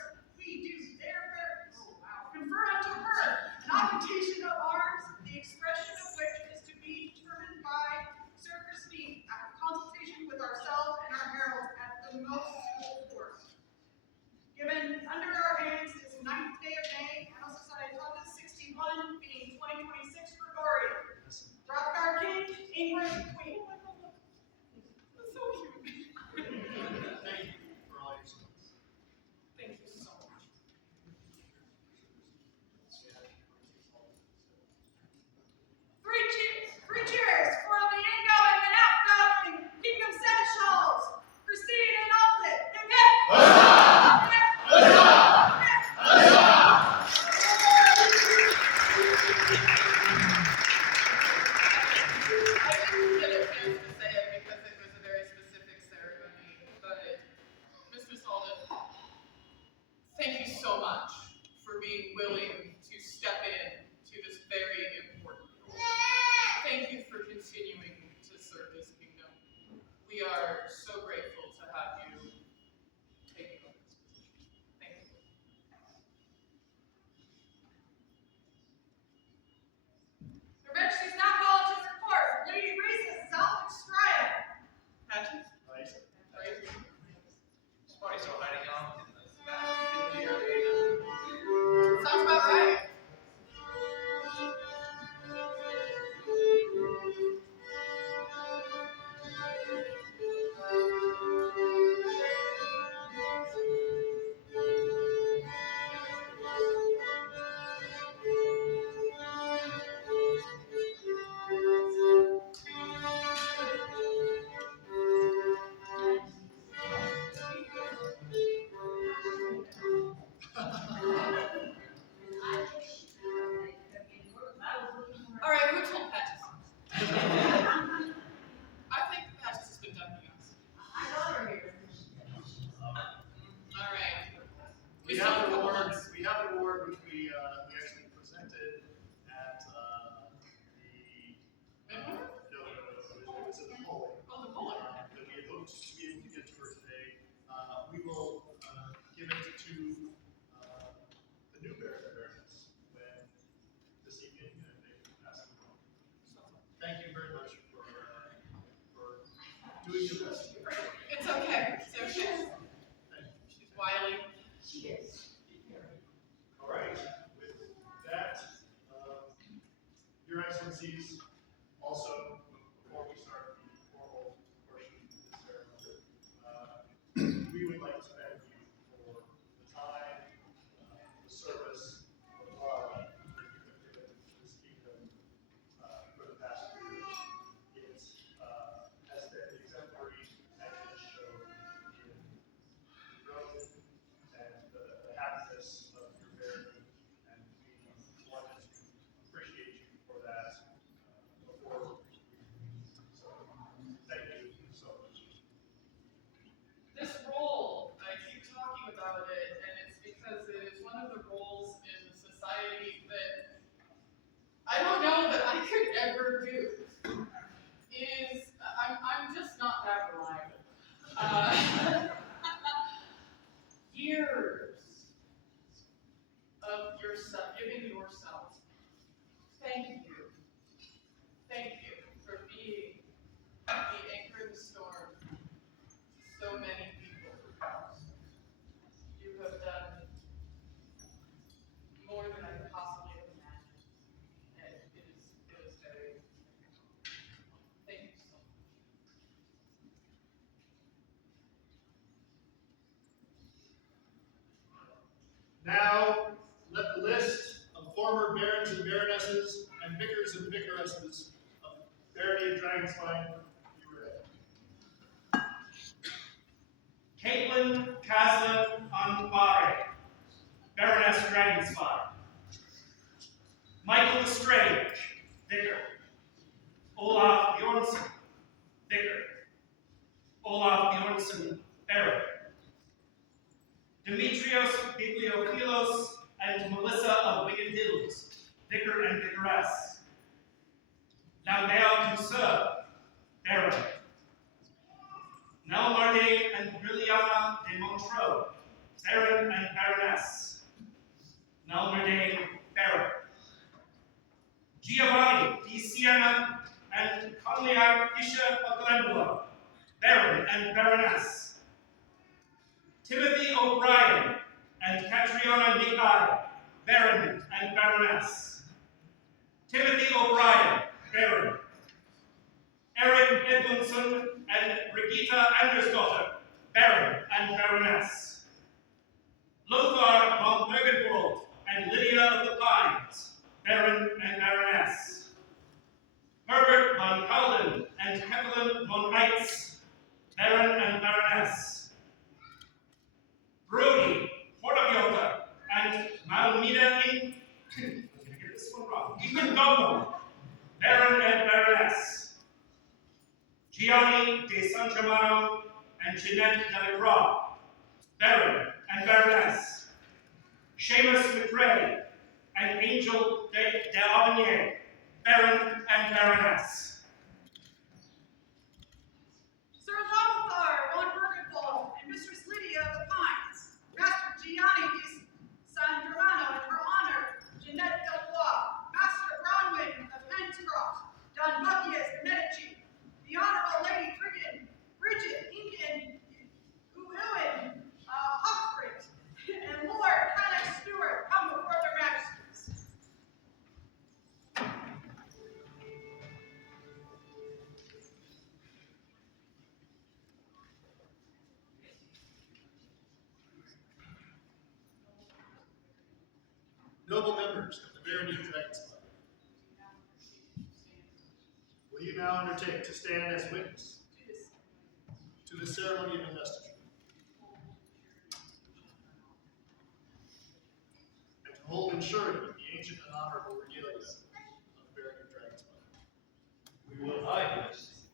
confer unto her an augmentation of arms, the expression of which is to be determined by Sir Christine after consultation with ourselves and our heralds at the most suitable court. Given under our hands this 9th day of May, Annals Societatis 61, being 2026 Gregorian. Rothgar King, Ingrid Queen. That's so cute. Thank you for all your service. Thank you so much. Three cheers for the ingoing and outgoing Kingdom Seneschals, Christine and Alden. I didn't get a chance to say it because it was a very specific ceremony, but Mistress Alden, thank you so much for being willing to step in to this very important role. Thank you for continuing to serve this kingdom. We are so grateful to have you taking over this position. Thank you. Her Majesty's now called to report. Lady Reese's self-extract. Patches? Nice. Right? Somebody's still hiding out in the back in the arena. Sounds about right. All right, who told Patches? I think Patches has been ducking us. All right. We have an award. We have an award which we actually presented at the it was at the polling. Oh, the polling. That we had hoped to be able to get to her today. We will give it to the new Baroness when this evening and they can pass it on. Thank you very much for doing your best. It's okay. It's okay. Thank you. She's wily. All right. With that, Your Excellencies, also, before we start the formal portion of this ceremony, we would like to thank you for the time, the service, the love that you have given to this kingdom for the past 3 years. It has been exemplary and it showed in the growth and the happiness of your barony, and we wanted to appreciate you for that before vicars and vicaresses of Barony and Dragonsspine be read. Caitlin Caslin Anbare, Baroness Dragonsspine. Michael Lestrange, Vicar. Olaf Bjornsson, Vicar. Olaf Bjornsson, Baron. Demetrios Bibliophilos and Melissa of Wicked Hills, Vicar and Vicaress. Lambert Conserve, Baron. Nell Margain and Liliana de Montreux, Baron and Baroness. Nell Margain, Baron. Giovanni di Siena and Conliac Isha of Glenville, Baron and Baroness. Timothy O'Brien and Catriona Nikai, Baron and Baroness. Timothy O'Brien, Baron. Eric Edmundson and Brigitta Andersdotter, Baron and Baroness. Lothar von Bergenwald and Lydia of the Pines, Baron and Baroness. Herbert von Calden and Evelyn von Eitz, Baron and Baroness. Brody Portabiota and Malmida in I'm gonna get this one wrong. Icondomo, Baron and Baroness. Gianni de San Germano and Jeanette Delacroix, Baron and Baroness. Seamus McRae and Angel de Aubigny, Baron and Baroness. Sir Lothar von Bergenwald and Mistress Lydia of the Pines, Master Gianni di San Germano and her honor, Jeanette Delacroix, Master Bronwyn of Penscroft, Don Buckius de Medici, the Honorable Lady Bridget Incan Uwin Hawksprit, and Lord Kenneth Stewart come before their majesties. Noble members of the Barony of Dragonsspine, will you now undertake to stand as witness to the ceremony of investiture and to hold in surety the ancient and honorable regalia of the Barony of Dragonsspine? We will hide this.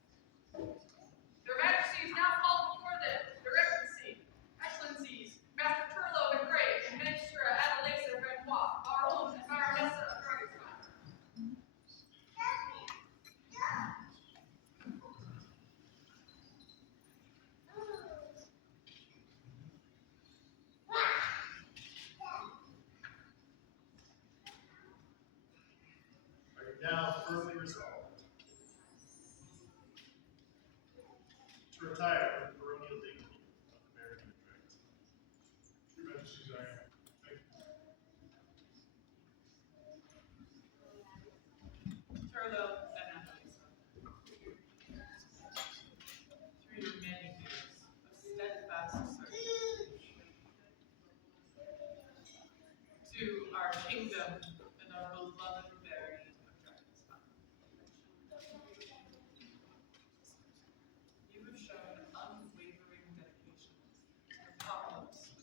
Their Majesties now call before them, Your Excellency, Excellencies, Master Turlo and Gray, and Minister Adelaisa Renoir, Baron and Baronessa of Dragonsspine. Are you now firmly resolved to retire from the baronial dignity of the Barony of Dragonsspine? Your Majesties, I am. Thank you. Turlo and Adelaisa. Through your many years of steadfast service to our kingdom and our beloved Barony of Dragonsspine. You have shown unwavering dedication to the cause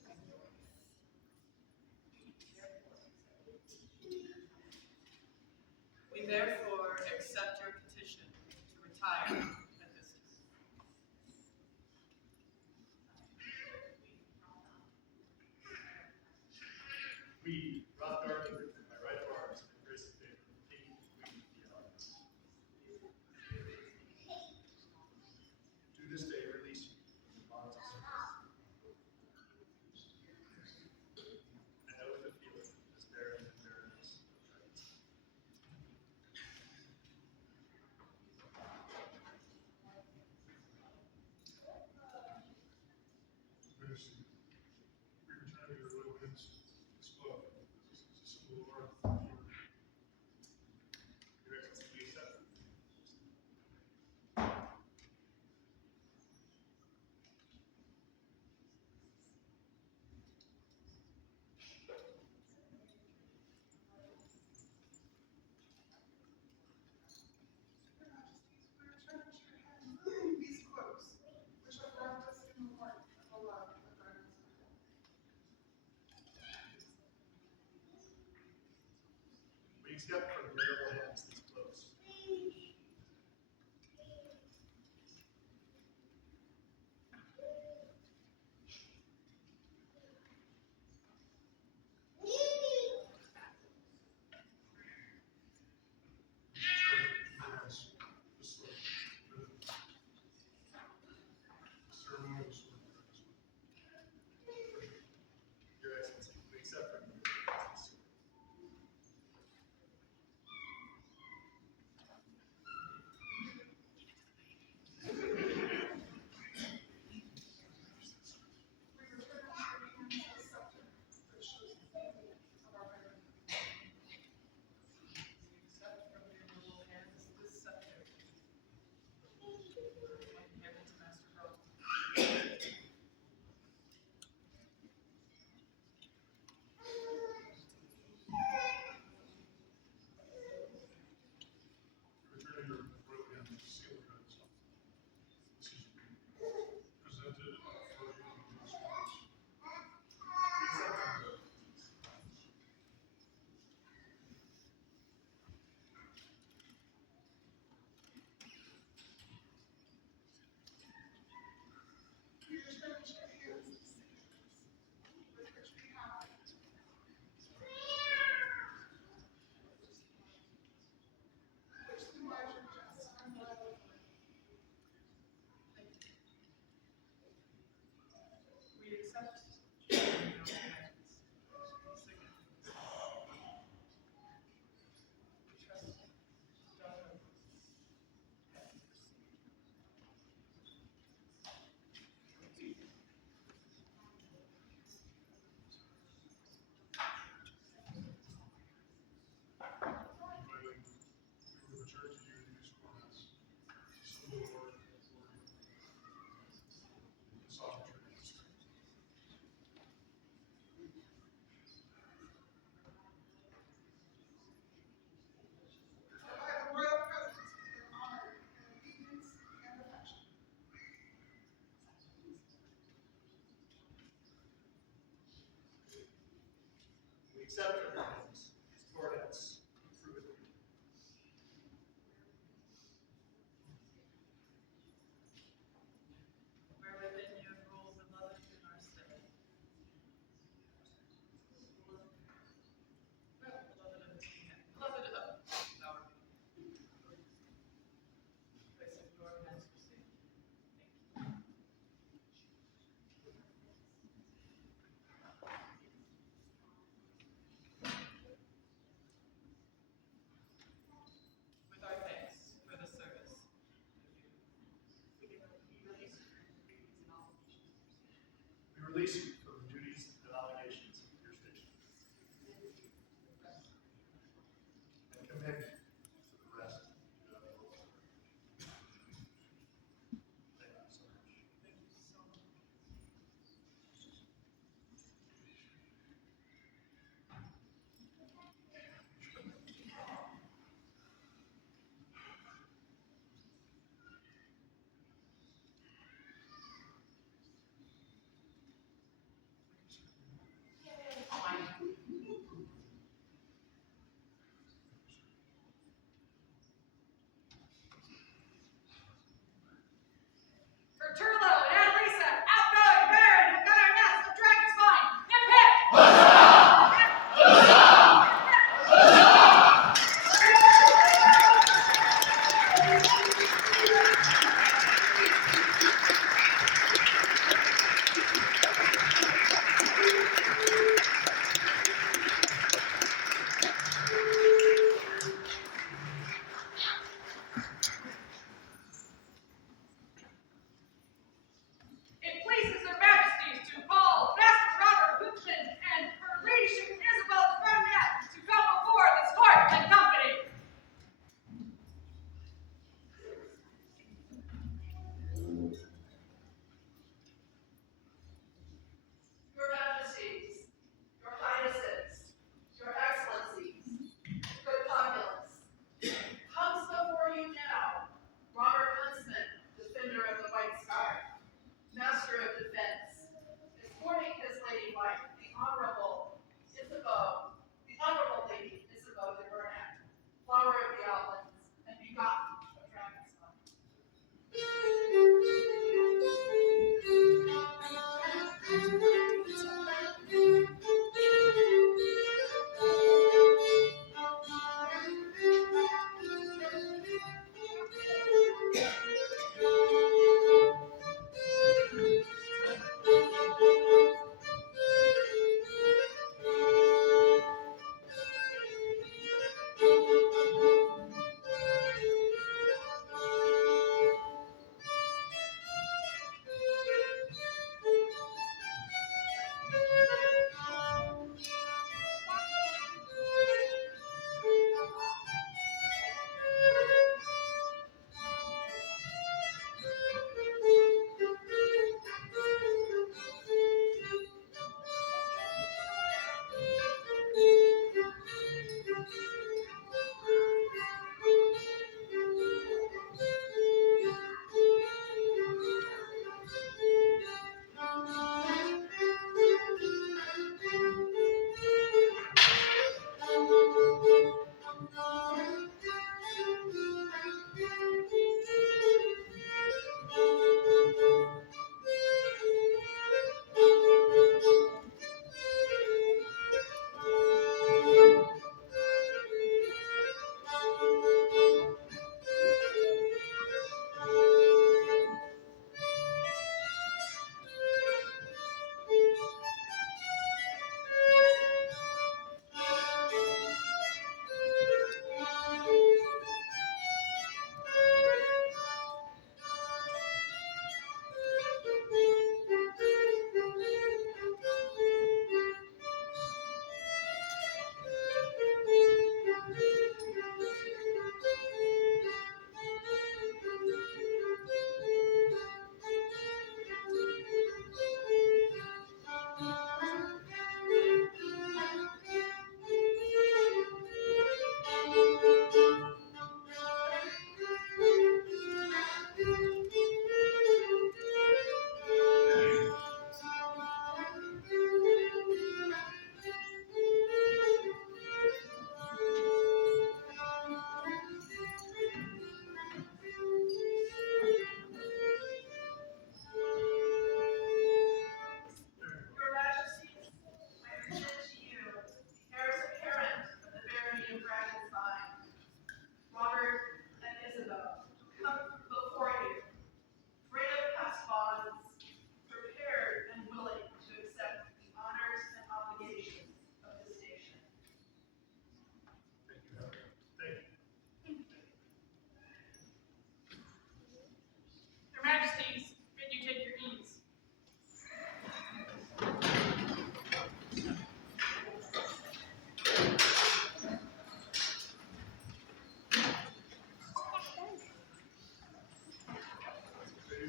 within your faith. We therefore accept your petition to retire at this time. We, Rothgar and Richard, by right of arms, and grace of favor, King and Queen of the Allies, to this day release you from the bonds of service. And oath of fealty as Baron and Baroness of Dragonsspine. We accept from your noble hands these clothes. Your Excellency, we accept from you this sword. We return to your hands the scepter that shows the beauty of our veteran. We accept from your noble hands this scepter. Hand it to Master Carl. Returning your royal hands to seal the goods. This is presented for your administration. We accept from you. We return to your hands the signatures with which we have which symbolize your just unbridled word. We accept from your noble hands these signatures. We trust Dr. Finally, we will return to you these coordinates. Symbol of our authority. Sovereignty. By the royal presence we are honored in obedience and affection. We accept from your hands these coordinates. Prove it. Where within you rule beloved in our stead. Beloved of his hand. Beloved of our place of your hands for safety. Thank you. With our thanks for the service. We release you from the duties and obligations. We release you from the duties and obligations of your station. And commend you to the rest of the world. Thank you so much. Thank you so much.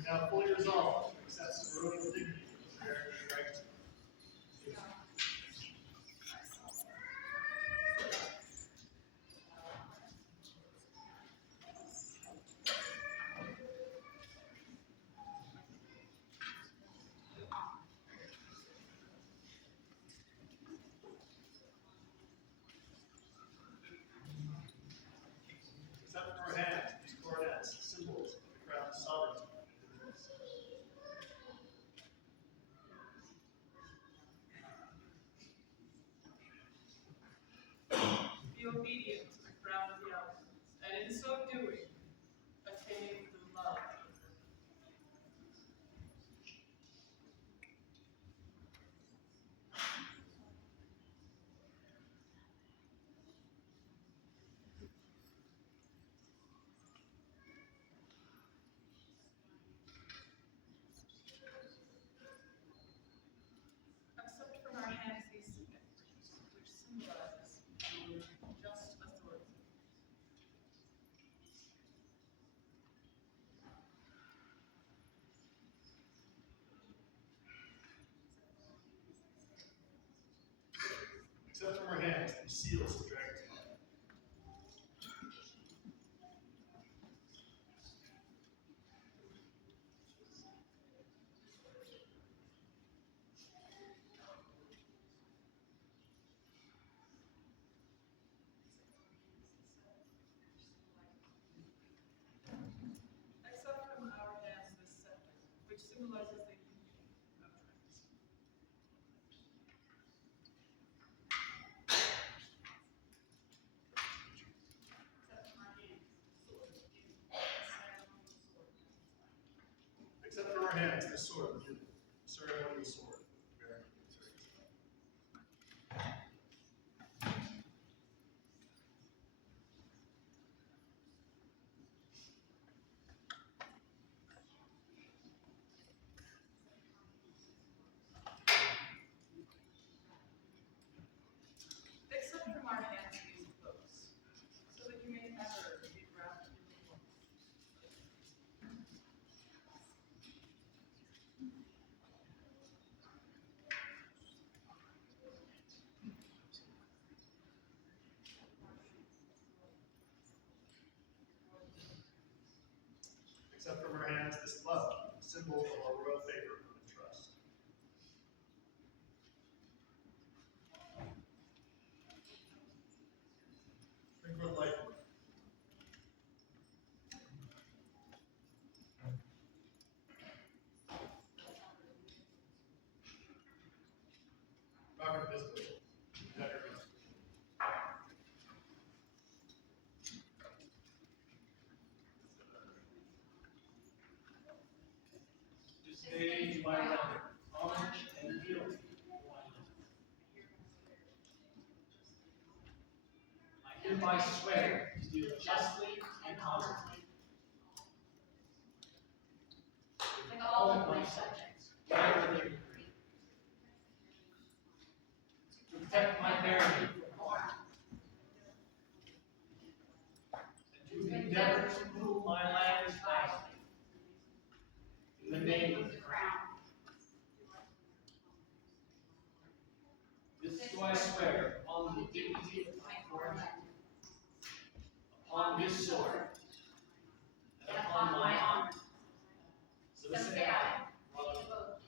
Now fully resolved to accept ceremonial dignity of the Baron of Dragonsspine. Accept from our hands these coronets, symbols of the crown's sovereignty and divinity. Be obedient to the crown of the elements, and in so doing, attain the love of earth. Accept from our hands these signatures, which symbolizes your just authority. Accept from our hands these seals of Dragonsspine. Accept from our hands this scepter, which symbolizes the union of dragons. Accept from our hands this sword of unity, ceremonial sword of the Baron of Dragonsspine. Accept from our hands these cloaks, so that you may ever be wrapped in the warmth. Accept from our hands this love, symbol of our royal favor and trust. Bring forth life. Robert Bisbee, Better. This day do I render homage and fealty. I hereby swear to deal justly and honorably with all of my subjects, wherever they may be, to protect my barony from harm, and to endeavor to rule my lands wisely, in the name of the crown. This do I swear upon the dignity of my coronet, upon this sword, and upon my honor. So say I, Robert.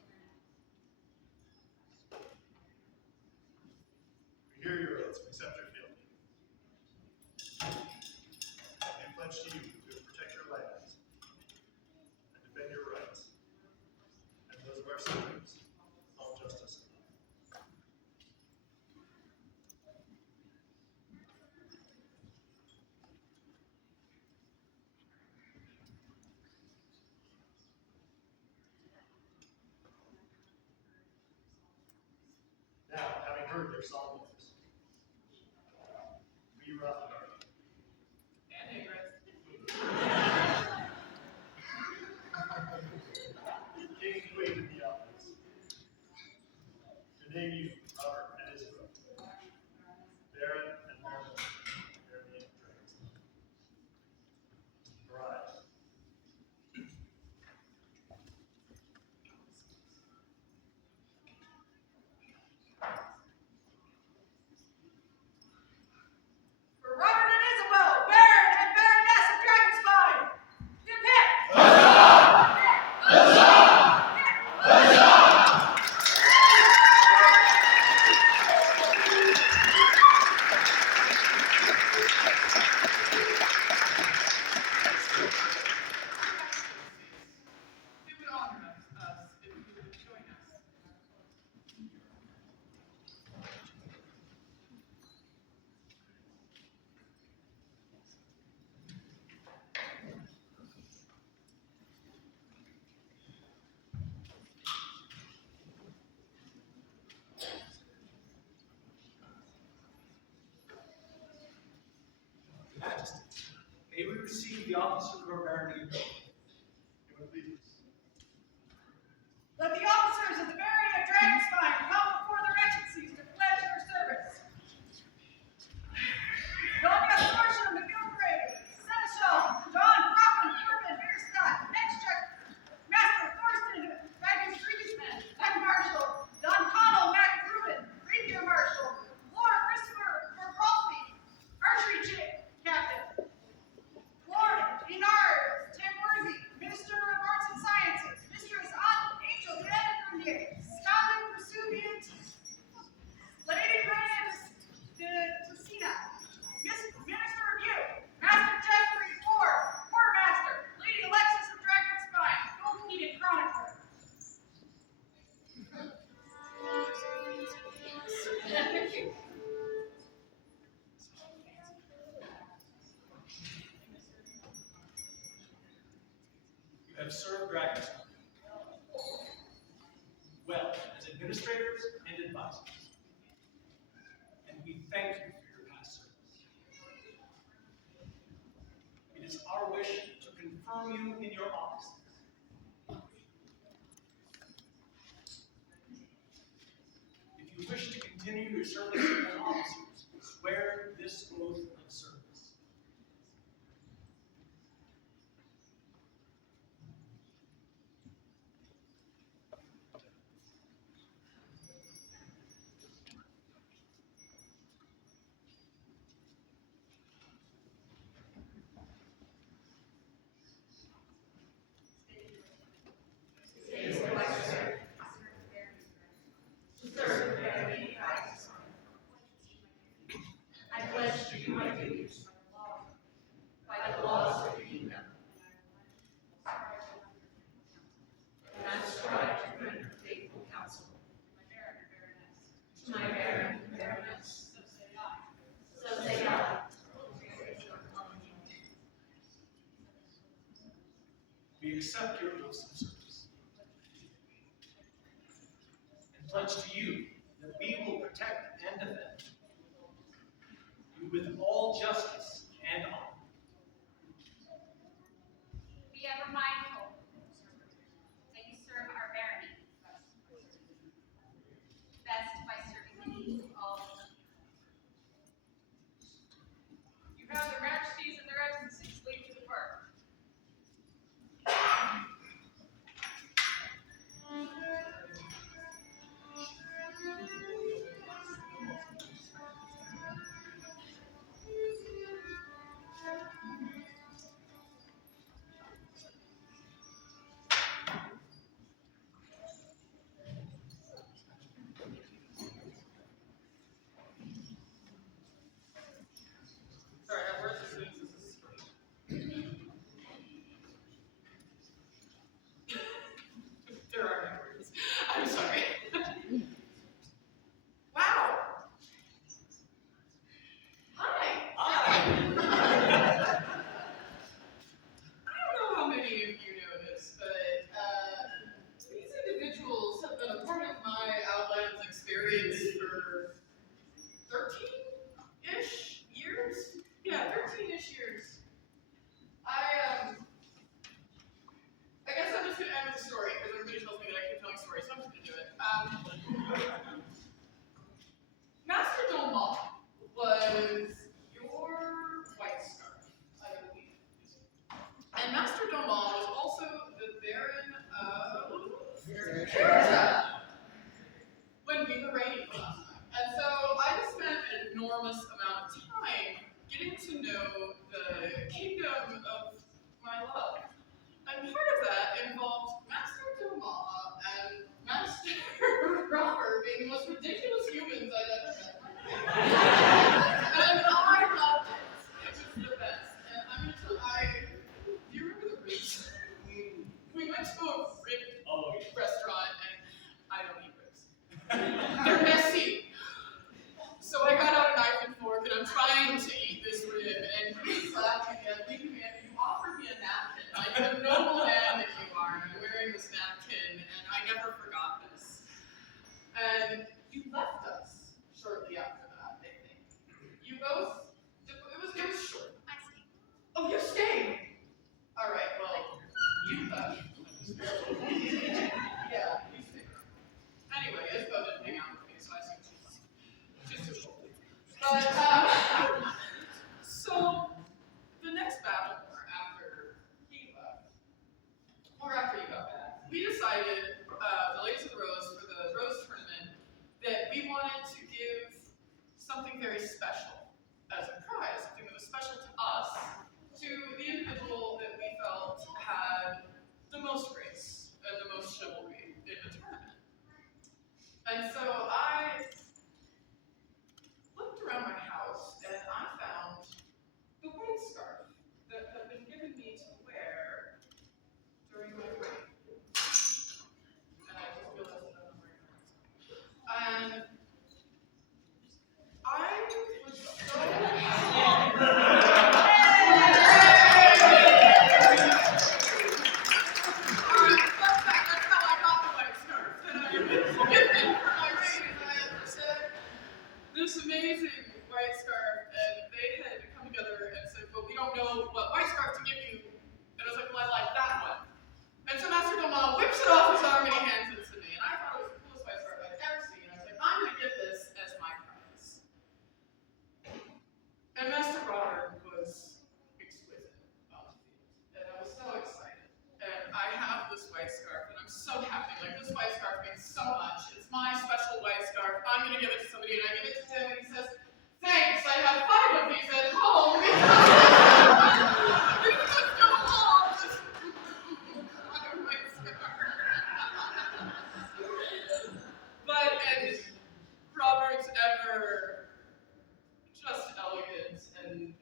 We hear your oaths, accept your fealty. I pledge to you to protect your lands and defend your rights and those of our subjects, all justice and love. Now, having heard their solemn oaths, we Rothengar, And Igris. King and Queen of the Alps, to name you Robert and Isabel, Baron and Baroness of the Barony of Dragonsspine. Arise. receive the officer of our barony in allegiance. Let the officers of the barony of Dragonsspine come before their excellencies to pledge their service. Don Gastortion McGilgrave, Seneschal, John Crawford, Corbin, Bierstadt, Master Thorsten, Magnus Dragonsman, Head Marshal, Don Connell, Mac Rubin, Rapier Marshal, Lord Christopher Morcalfi, Archery Captain, Lord Inard, Tim Worthy, Minister of Arts and Sciences, Mistress Angel Janet Grenier, Scholar Pursuant, Lady Reyes de Lucina, Minister of Youth, Master Jeffrey Ford, Quartermaster, Lady Alexis of Dragonsspine, Goldkeeping Chronicler. You have served Dragonsspine well as administrators and advisors. And we thank you for your past service. It is our wish to confirm you in your offices. If you wish to continue your service as officers, swear this oath of service. I pledge to do my duties by the laws of the kingdom, and I strive to render faithful counsel to my baron and baroness. So say I. We accept your oaths of service and pledge to you that we will protect and defend you with all justice and honor. Be ever mindful that you serve our barony best by serving the needs of all of them. You have their majesties and their excellencies leave to depart. Sorry, I have words as soon as this is There are no words. I'm sorry. Wow. Hi. I don't know how many of you know this, but these individuals have been a part of my Outlands experience for 13-ish years? Yeah, 13-ish years. I guess I'm just gonna end with a story because everybody tells me that I keep telling stories, so I'm just gonna do it. Master Dolma was your white scarf, I believe. And Master Dolma was also the Baron of Kirita when we were reigning the last time. And so I just spent an enormous amount of time getting to know the kingdom of my love. And part of that involved Master Dolma and Master Robert being the most ridiculous humans I've ever met. And I loved it. It was the best. And I'm gonna tell do you remember the ribs? We went to a rib restaurant and I don't eat ribs. They're messy. So I got out a knife and fork and I'm trying to eat this rib and he's laughing at me and you offered me a napkin. Like the noble man that you are, I'm wearing this napkin and I never forgot this. And you left us shortly after that, I think. You both, it was short. I see. Oh, you stayed? decided, the Ladies of the Rose, for the Rose Tournament, that we wanted to give something very special as a prize, something that was special to us, to the individual that we felt had the most grace and the most chivalry in the tournament. And so I looked around my house and I found the white scarf that had been given me to wear during my wedding. And I just realized that I'm wearing a white scarf. And I was that's how I got the white scarf that I was given for my wedding. And I said, this amazing white scarf, and they had come together and said, but we don't know what white scarf to give you. And I was like, well, I like that one. And so Master Domal whips it off his arm and he hands it to me. And I thought it was the coolest white scarf I'd ever seen. And I was like, I'm going to give this as my prize. And Master Robert was exquisite on the field. And I was so excited. And I have this white scarf, and I'm so happy. Like, this white scarf means so much. It's my special white scarf. I'm going to give it to somebody, and I give it to him, and he says, thanks, I have 5 of these at home. Because no home. My white scarf. But, and Robert's ever just elegant and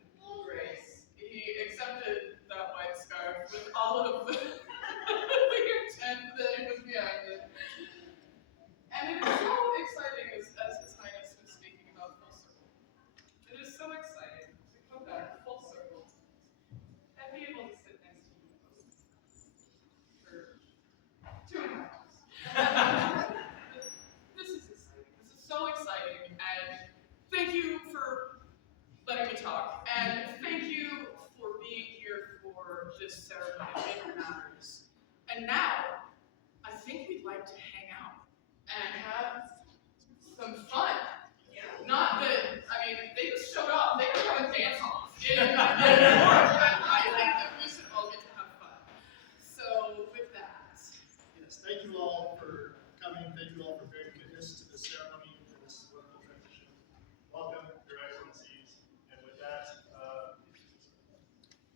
grace. He accepted that white scarf with all of the intent that it was behind it. And it is so exciting, as His Highness was speaking about full circle. It is so exciting to come back full circle and be able to sit next to you for 2.5 hours. This is exciting. This is so exciting, and thank you for letting me talk, and thank you for being here for this ceremony. It matters. And now, I think we'd like to hang out and have some fun. Not that, I mean, they just showed up. They were having dance-offs in New York, and I think that we should all get to have fun. So, with that. Yes, thank you all for coming. Thank you all for bearing witness to the ceremony and this wonderful tradition. Welcome, Your Excellencies. And with that,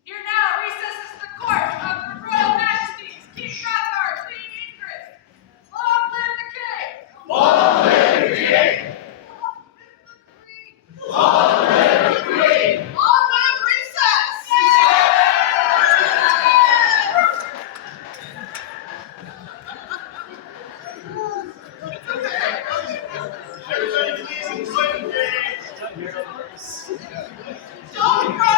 Here now recesses the court of the Royal Majesties, King Hrothgar, Queen Ingrid. Long live the king! Long live the king! Long live the queen! Long live the queen! Long live recess! everybody please enjoy the day. Don't cry!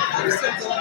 I'm so glad.